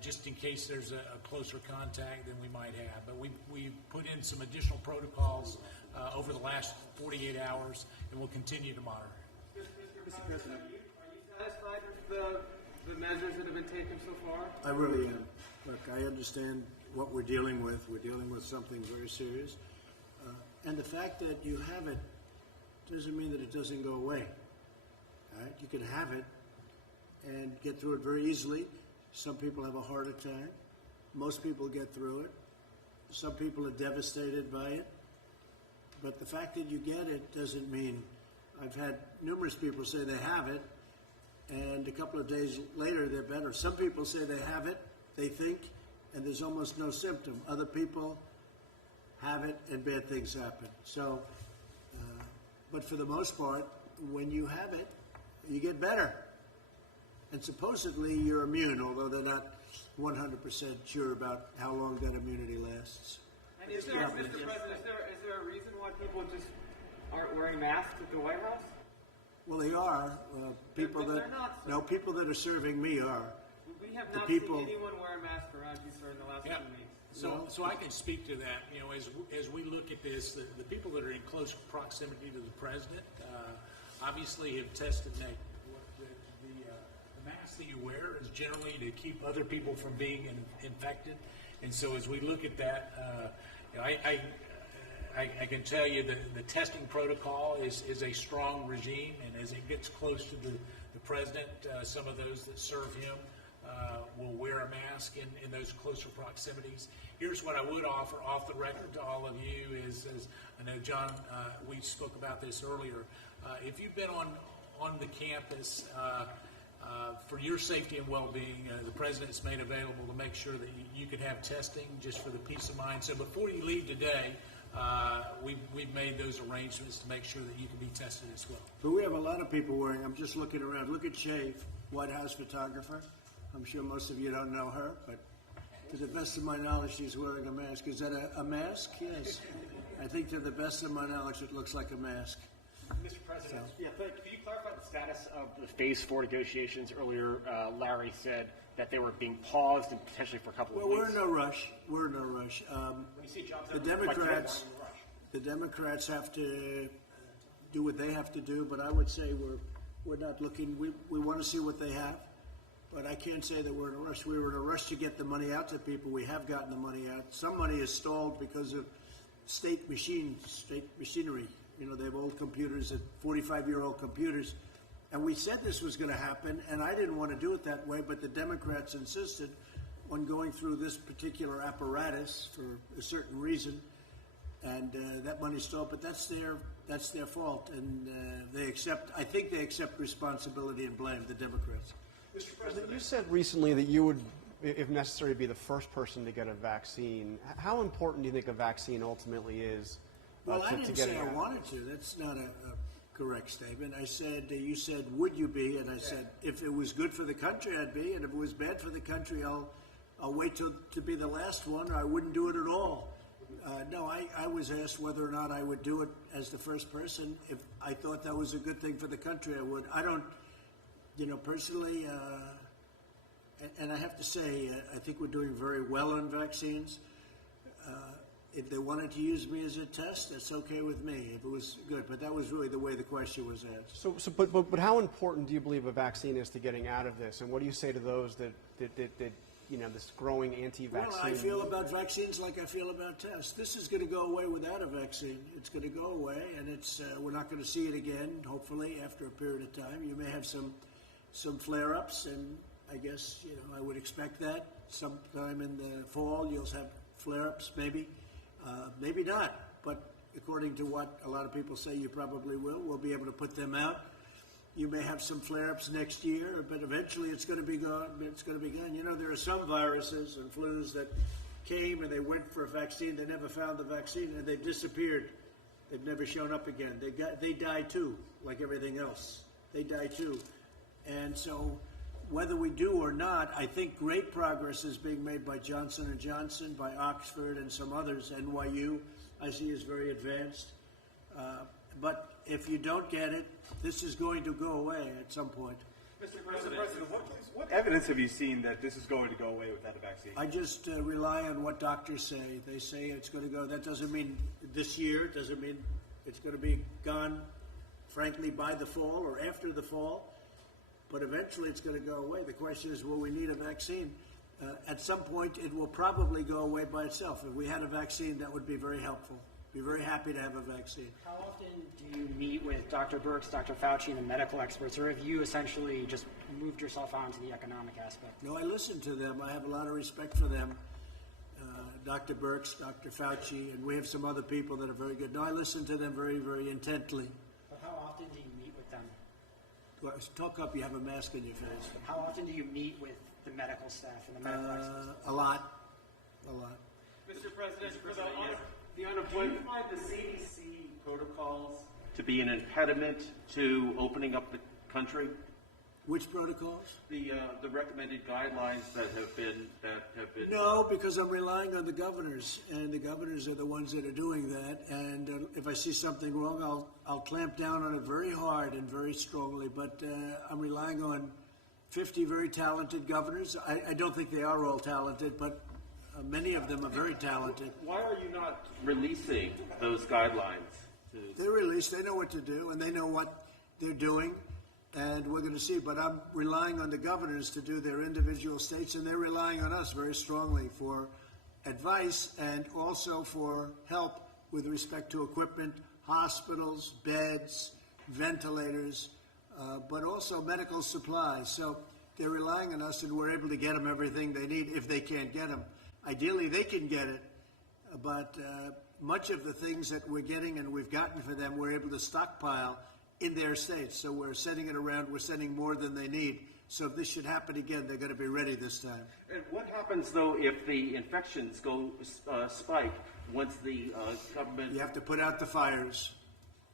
just in case there's a closer contact than we might have. But we put in some additional protocols over the last 48 hours, and we'll continue to monitor. Mr. President, are you satisfied with the measures that have been taken so far? I really am. Look, I understand what we're dealing with. We're dealing with something very serious. And the fact that you have it doesn't mean that it doesn't go away. All right? You can have it and get through it very easily. Some people have a heart attack. Most people get through it. Some people are devastated by it. But the fact that you get it doesn't mean. I've had numerous people say they have it, and a couple of days later they're better. Some people say they have it, they think, and there's almost no symptom. Other people have it and bad things happen. So, but for the most part, when you have it, you get better. And supposedly you're immune, although they're not 100% sure about how long that immunity lasts. And is there, Mr. President, is there a reason why people just aren't wearing masks at the White House? Well, they are. People they're not, sir. No, people that are serving me are. We have The not people- seen anyone wear a mask around you, sir, in the last 2 weeks. So I can speak to that. You know, as we look at this, the people that are in close proximity to the president obviously have tested negative. The mask that you wear is generally to keep other people from being infected, and so as we look at that, I can tell you that the testing protocol is a strong regime, and as it gets close to the president, some of those that serve him will wear a mask in those closer proximities. Here's what I would offer off the record to all of you is I know, John, we spoke about this earlier. If you've been on the campus for your safety and well-being, the president's made available to make sure that you can have testing just for the peace of mind. So before you leave today, we've made those arrangements to make sure that you can be tested as well. But we have a lot of people wearing. I'm just looking around. Look at Shay, White House photographer. I'm sure most of you don't know her, but to the best of my knowledge, she's wearing a mask. Is that a mask? Yes. I think to the best of my knowledge, it looks like a mask. Mr. President, can you clarify the status of the Phase 4 negotiations? Earlier, Larry said that they were being paused and potentially for a couple of weeks. We're in no rush. We're in no rush. The Democrats have to do what they have to do, but I would say we're not looking. We want to see what they have, but I can't say that we're in a rush. We were in a rush to get the money out to people. We have gotten the money out. Some money is stalled because of state machinery. You know, they have old computers, 45-year-old computers. And we said this was going to happen, and I didn't want to do it that way, but the Democrats insisted on going through this particular apparatus for a certain reason, and that money stalled. But that's their fault, and I think they accept responsibility and blame, the Democrats. Mr. President, you said recently that you would, if necessary, be the first person to get a vaccine. How important do you think a vaccine ultimately is? Well, I didn't say I wanted to. That's not a correct statement. I said, you said, would you be? And I said, if it was good for the country, I'd be. And if it was bad for the country, I'll wait to be the last one, or I wouldn't do it at all. No, I was asked whether or not I would do it as the first person. If I thought that was a good thing for the country, I would. I don't, personally, and I have to say, I think we're doing very well on vaccines. If they wanted to use me as a test, that's okay with me. If it was good, but that was really the way the question was asked. But how important do you believe a vaccine is to getting out of this? And what do you say to those that this growing anti-vaccine? Well, I feel about vaccines like I feel about tests. This is going to go away without a vaccine. It's going to go away, and we're not going to see it again. Hopefully, after a period of time, you may have some flare-ups, and I guess I would expect that sometime in the fall you'll have flare-ups, maybe. Maybe not, but according to what a lot of people say, you probably will. We'll be able to put them out. You may have some flare-ups next year, but eventually it's going to be gone. It's going to be gone. There are some viruses and flus that came and they went for a vaccine. They never found the vaccine, and they've disappeared. They've never shown up again. They die too, like everything else. They die too. And so whether we do or not, I think great progress is being made by Johnson & Johnson, by Oxford, and some others. NYU, I see, is very advanced. But if you don't get it, this is going to go away at some point. Mr. President, what evidence have you seen that this is going to go away without a vaccine? I just rely on what doctors say. They say it's going to go. That doesn't mean this year. It doesn't mean it's going to be gone, frankly, by the fall or after the fall. But eventually it's going to go away. The question is, will we need a vaccine? At some point, it will probably go away by itself. If we had a vaccine, that would be very helpful. Be very happy to have a vaccine. How often do you meet with Dr. Birx, Dr. Fauci, and the medical experts, or have you essentially just moved yourself on to the economic aspect? No, I listen to them. I have a lot of respect for them. Dr. Birx, Dr. Fauci, and we have some other people that are very good. No, I listen to them very, very intently. But how often do you meet with them? Well, talk up, you have a mask on your face. How often do you meet with the medical staff and the medical experts? A lot. A lot. Mr. President, for the unemployment, do you find the CDC protocols to be an impediment to opening up the country? Which protocols? The recommended guidelines that have been No, because I'm relying on the governors, and the governors are the ones that are doing that. And if I see something wrong, I'll clamp down on it very hard and very strongly. But I'm relying on 50 very talented governors. I don't think they are all talented, but many of them are very talented. Why are you not releasing those guidelines? They're released. They know what to do, and they know what they're doing. And we're going to see. But I'm relying on the governors to do their individual states, and they're relying on us very strongly for advice and also for help with respect to equipment, hospitals, beds, ventilators, but also medical supplies. So they're relying on us, and we're able to get them everything they need if they can't get them. Ideally, they can get it, but much of the things that we're getting and we've gotten for them, we're able to stockpile in their states. So we're sending it around. We're sending more than they need. So if this should happen again, they're going to be ready this time. And what happens, though, if the infections go spike once the government... You have to put out the fires.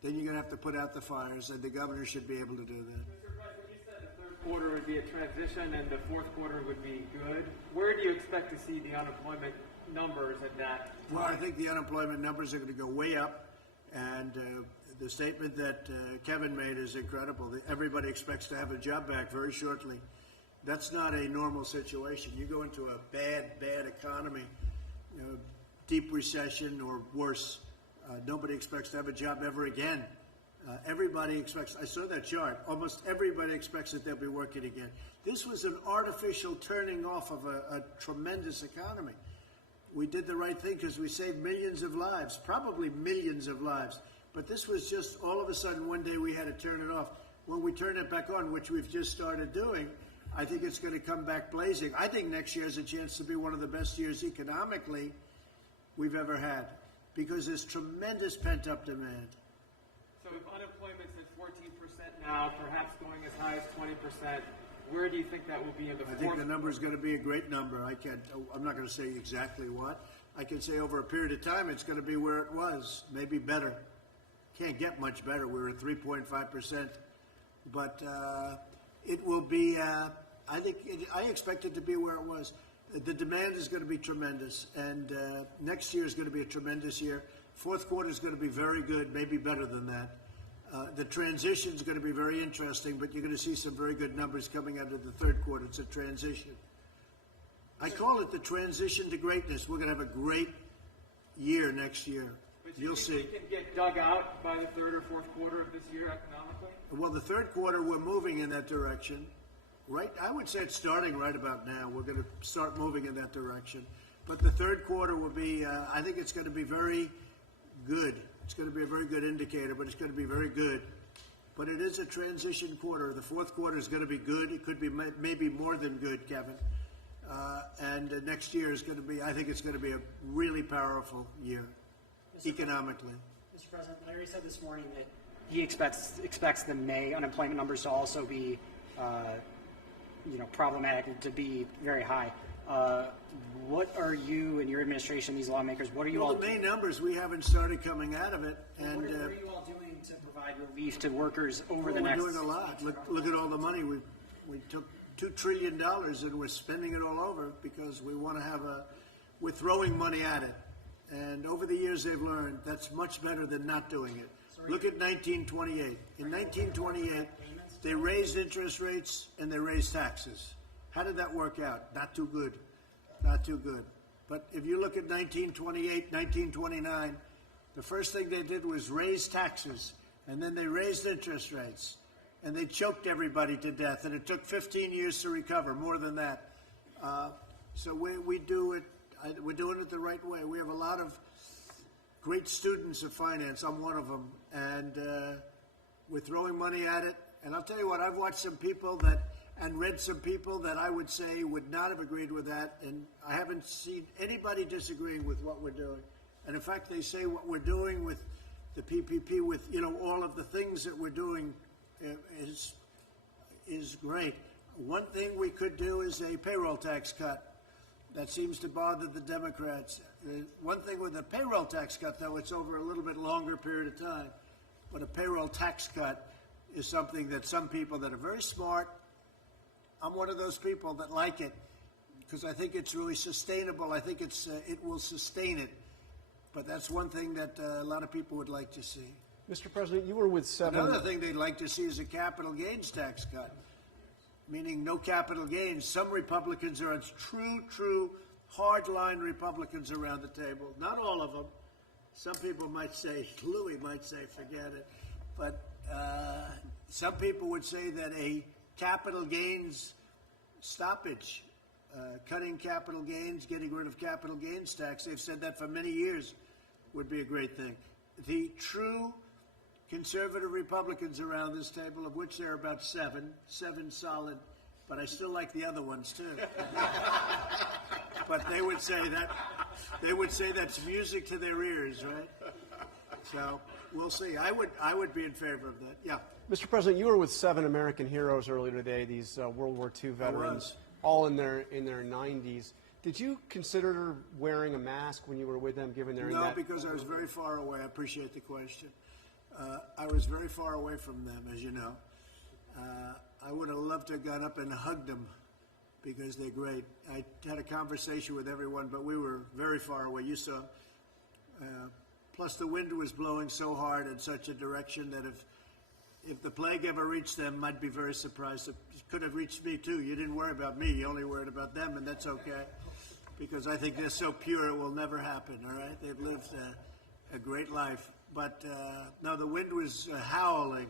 Then you're going to have to put out the fires, and the governor should be able to do that. Mr. President, you said the third quarter would be a transition and the fourth quarter would be good. Where do you expect to see the unemployment numbers at that time? Well, I think the unemployment numbers are going to go way up, and the statement that Kevin made is incredible. Everybody expects to have a job back very shortly. That's not a normal situation. You go into a bad economy, deep recession or worse. Nobody expects to have a job ever again. Everybody expects, I saw that chart, almost everybody expects that they'll be working again. This was an artificial turning off of a tremendous economy. We did the right thing because we saved millions of lives, probably millions of lives. But this was just all of a sudden one day we had to turn it off. When we turn it back on, which we've just started doing, I think it's going to come back blazing. I think next year has a chance to be one of the best years economically we've ever had because there's tremendous pent-up demand. So if unemployment's at 14% now, perhaps going as high as 20%, where do you think that will be in the fourth? I think the number is going to be a great number. I'm not going to say exactly what. I can say over a period of time it's going to be where it was, maybe better. Can't get much better. We're at 3.5%, but it will be. I expect it to be where it was. The demand is going to be tremendous, and next year is going to be a tremendous year. Fourth quarter is going to be very good, maybe better than that. The transition is going to be very interesting, but you're going to see some very good numbers coming out of the third quarter. It's a transition. I call it the transition to greatness. We're going to have a great year next year. You'll see. You can get dug out by the third or fourth quarter of this year economically? Well, the third quarter, we're moving in that direction. Right? I would say it's starting right about now. We're going to start moving in that direction. But the third quarter will be, I think it's going to be very good. It's going to be a very good indicator, but it's going to be very good. But it is a transition quarter. The fourth quarter is going to be good. It could be maybe more than good, Kevin. And next year is going to be, I think it's going to be a really powerful year. Economically. Mr. President, Larry said this morning that he expects the May unemployment numbers to also be, problematic, to be very high. What are you and your administration, these lawmakers, what are you all The main numbers, we haven't started coming out of it. And what are you all doing to provide relief to workers over the we're next? doing a lot. Look at all the money. We took $2 trillion and we're spending it all over because we want to have we're throwing money at it. And over the years they've learned that's much better than not doing it. Look at 1928. In 1928, they raised interest rates and they raised taxes. How did that work out? Not too good. Not too good. But if you look at 1928, 1929, the first thing they did was raise taxes, and then they raised interest rates, and they choked everybody to death, and it took 15 years to recover, more than that. So we do it, we're doing it the right way. We have a lot of great students of finance. I'm one of them, and we're throwing money at it. And I'll tell you what, I've watched some people and read some people that I would say would not have agreed with that, and I haven't seen anybody disagreeing with what we're doing. And in fact, they say what we're doing with the PPP, with all of the things that we're doing, is great. One thing we could do is a payroll tax cut. That seems to bother the Democrats. One thing with a payroll tax cut, though, it's over a little bit longer period of time. But a payroll tax cut is something that some people that are very smart, I'm one of those people that like it because I think it's really sustainable. I think it will sustain it. But that's one thing that a lot of people would like to see. Mr. President, you were with seven. Another thing they'd like to see is a capital gains tax cut, meaning no capital gains. Some Republicans are true hardline Republicans around the table. Not all of them. Some people might say, Louis might say, forget it. But some people would say that a capital gains stoppage, cutting capital gains, getting rid of capital gains tax, they've said that for many years would be a great thing. The true conservative Republicans around this table, of which there are about seven solid, but I still like the other ones too. But they would say that's music to their ears, right? So we'll see. I would be in favor of that. Yeah. Mr. President, you were with 7 American heroes earlier today, these World War II veterans, all in their 90s. Did you consider wearing a mask when you were with them, given their No, because I was very far away. I appreciate the question. I was very far away from them, as you know. I would have loved to have gone up and hugged them because they're great. I had a conversation with everyone, but we were very far away. You saw. Plus, the wind was blowing so hard in such a direction that if the plague ever reached them, I'd be very surprised. It could have reached me, too. You didn't worry about me. You only worried about them, and that's okay, because I think they're so pure it will never happen, all right? They've lived a great life. But, no, the wind was howling,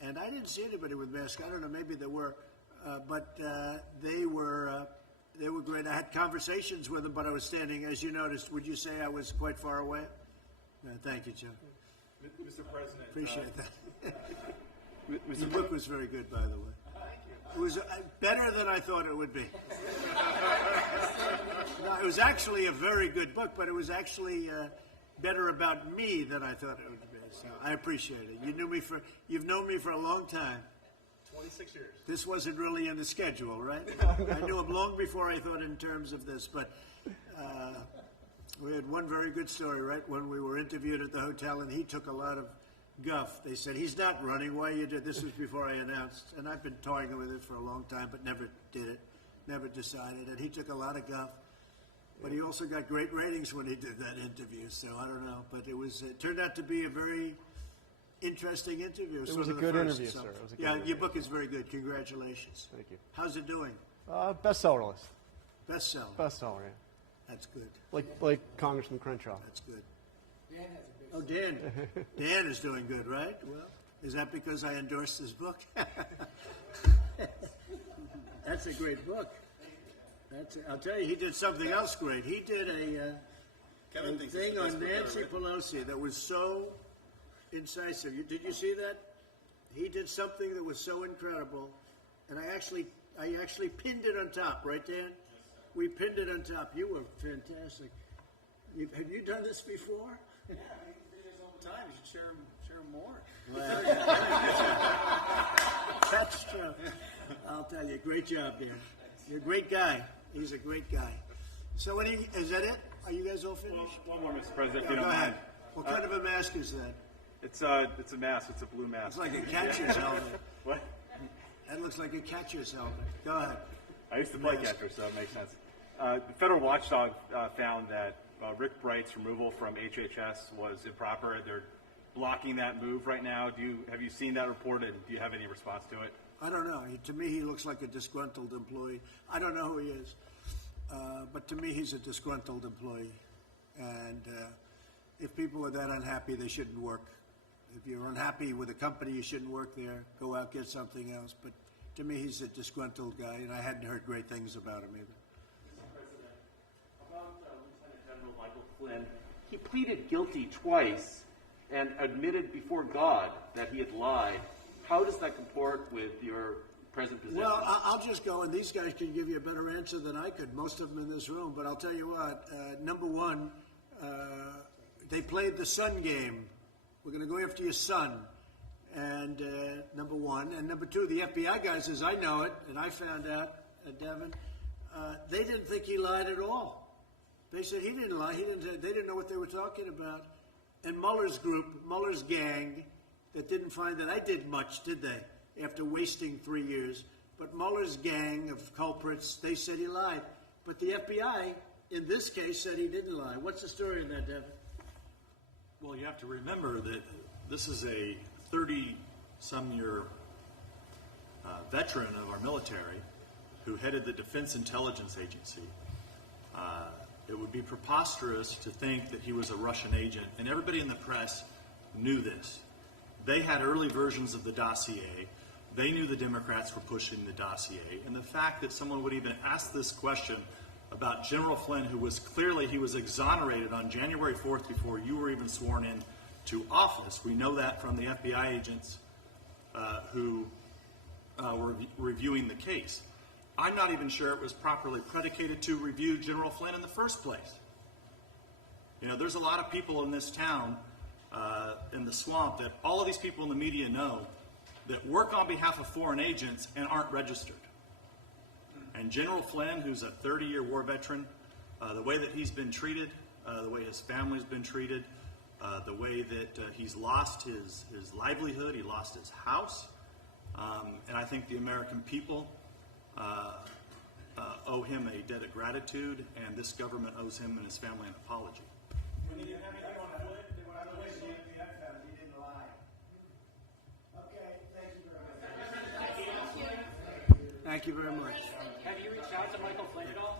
and I didn't see anybody with masks. I don't know, maybe there were, but they were great. I had conversations with them, but I was standing, as you noticed. Would you say I was quite far away? Thank you, Joe. Mr. President. Appreciate that. The book was very good, by the way. Thank you. It was better than I thought it would be. No, it was actually a very good book, but it was actually better about me than I thought it would be. So I appreciate it. You've known me for a long time. 26 years. This wasn't really in the schedule, right? I knew him long before I thought in terms of this, but we had one very good story, right? When we were interviewed at the hotel, and he took a lot of guff. They said, he's not running. Why you did this? Was before I announced. And I've been toying with it for a long time, but never did it, never decided. And he took a lot of guff. But he also got great ratings when he did that interview, so I don't know. But it turned out to be a very interesting interview. It was a good interview, sir. It was a good interview. Your book is very good. Congratulations. Thank you. How's it doing? Bestseller list. Bestseller. Bestseller, yeah. That's good. Like Congressman Crenshaw. That's good. Dan Dan is doing good, right? Well, is that because I endorsed his book? That's a great book. I'll tell you, he did something else great. He did a thing on Nancy Pelosi that was so incisive. Did you see that? He did something that was so incredible, and I actually pinned it on top, right, Dan? We pinned it on top. You were fantastic. Have you done this before? Yeah, I make videos all the time. You should share them more. Well, that's true. I'll tell you. Great job, Dan. You're a great guy. He's a great guy. So is that it? Are you guys all finished? One more, Mr. President, if Yeah, you go don't ahead. mind. What kind of a mask is that? It's a mask. It's a blue mask. It's like a catcher's helmet. What? That looks like a catcher's helmet. Go ahead. I used to play catcher, so it makes sense. The federal watchdog found that Rick Bright's removal from HHS was improper. They're blocking that move right now. Have you seen that report, and do you have any response to it? I don't know. To me, he looks like a disgruntled employee. I don't know who he is. But to me, he's a disgruntled employee. And if people are that unhappy, they shouldn't work. If you're unhappy with a company, you shouldn't work there. Go out, get something else. But to me, he's a disgruntled guy, and I hadn't heard great things about him either. Mr. President, about Lieutenant General Michael Flynn, he pleaded guilty twice and admitted before God that he had lied. How does that comport with your present position? Well, I'll just go, and these guys can give you a better answer than I could, most of them in this room. But I'll tell you what, number one, they played the son game. We're going to go after your son, and number one. And number two, the FBI guys, as I know it, and I found out, Devin, they didn't think he lied at all. They said he didn't lie. They didn't know what they were talking about. And Mueller's group, Mueller's gang, that didn't find that I did much, did they, after wasting 3 years? But Mueller's gang of culprits, they said he lied. But the FBI, in this case, said he didn't lie. What's the story in that, Devin? Well, you have to remember that this is a 30-some-year veteran of our military who headed the Defense Intelligence Agency. It would be preposterous to think that he was a Russian agent, and everybody in the press knew this. They had early versions of the dossier. They knew the Democrats were pushing the dossier, and the fact that someone would even ask this question about General Flynn, who was clearly, he was exonerated on January 4th before you were even sworn in to office. We know that from the FBI agents who were reviewing the case. I'm not even sure it was properly predicated to review General Flynn in the first place. You know, there's a lot of people in this town, in the swamp, that all of these people in the media know that work on behalf of foreign agents and aren't registered. And General Flynn, who's a 30-year war veteran, the way that he's been treated, the way his family's been treated, the way that he's lost his livelihood, he lost his house, and I think the American people owe him a debt of gratitude, and this government owes him and his family an apology. Thank you very much. Have you reached out to Michael Flynn at all?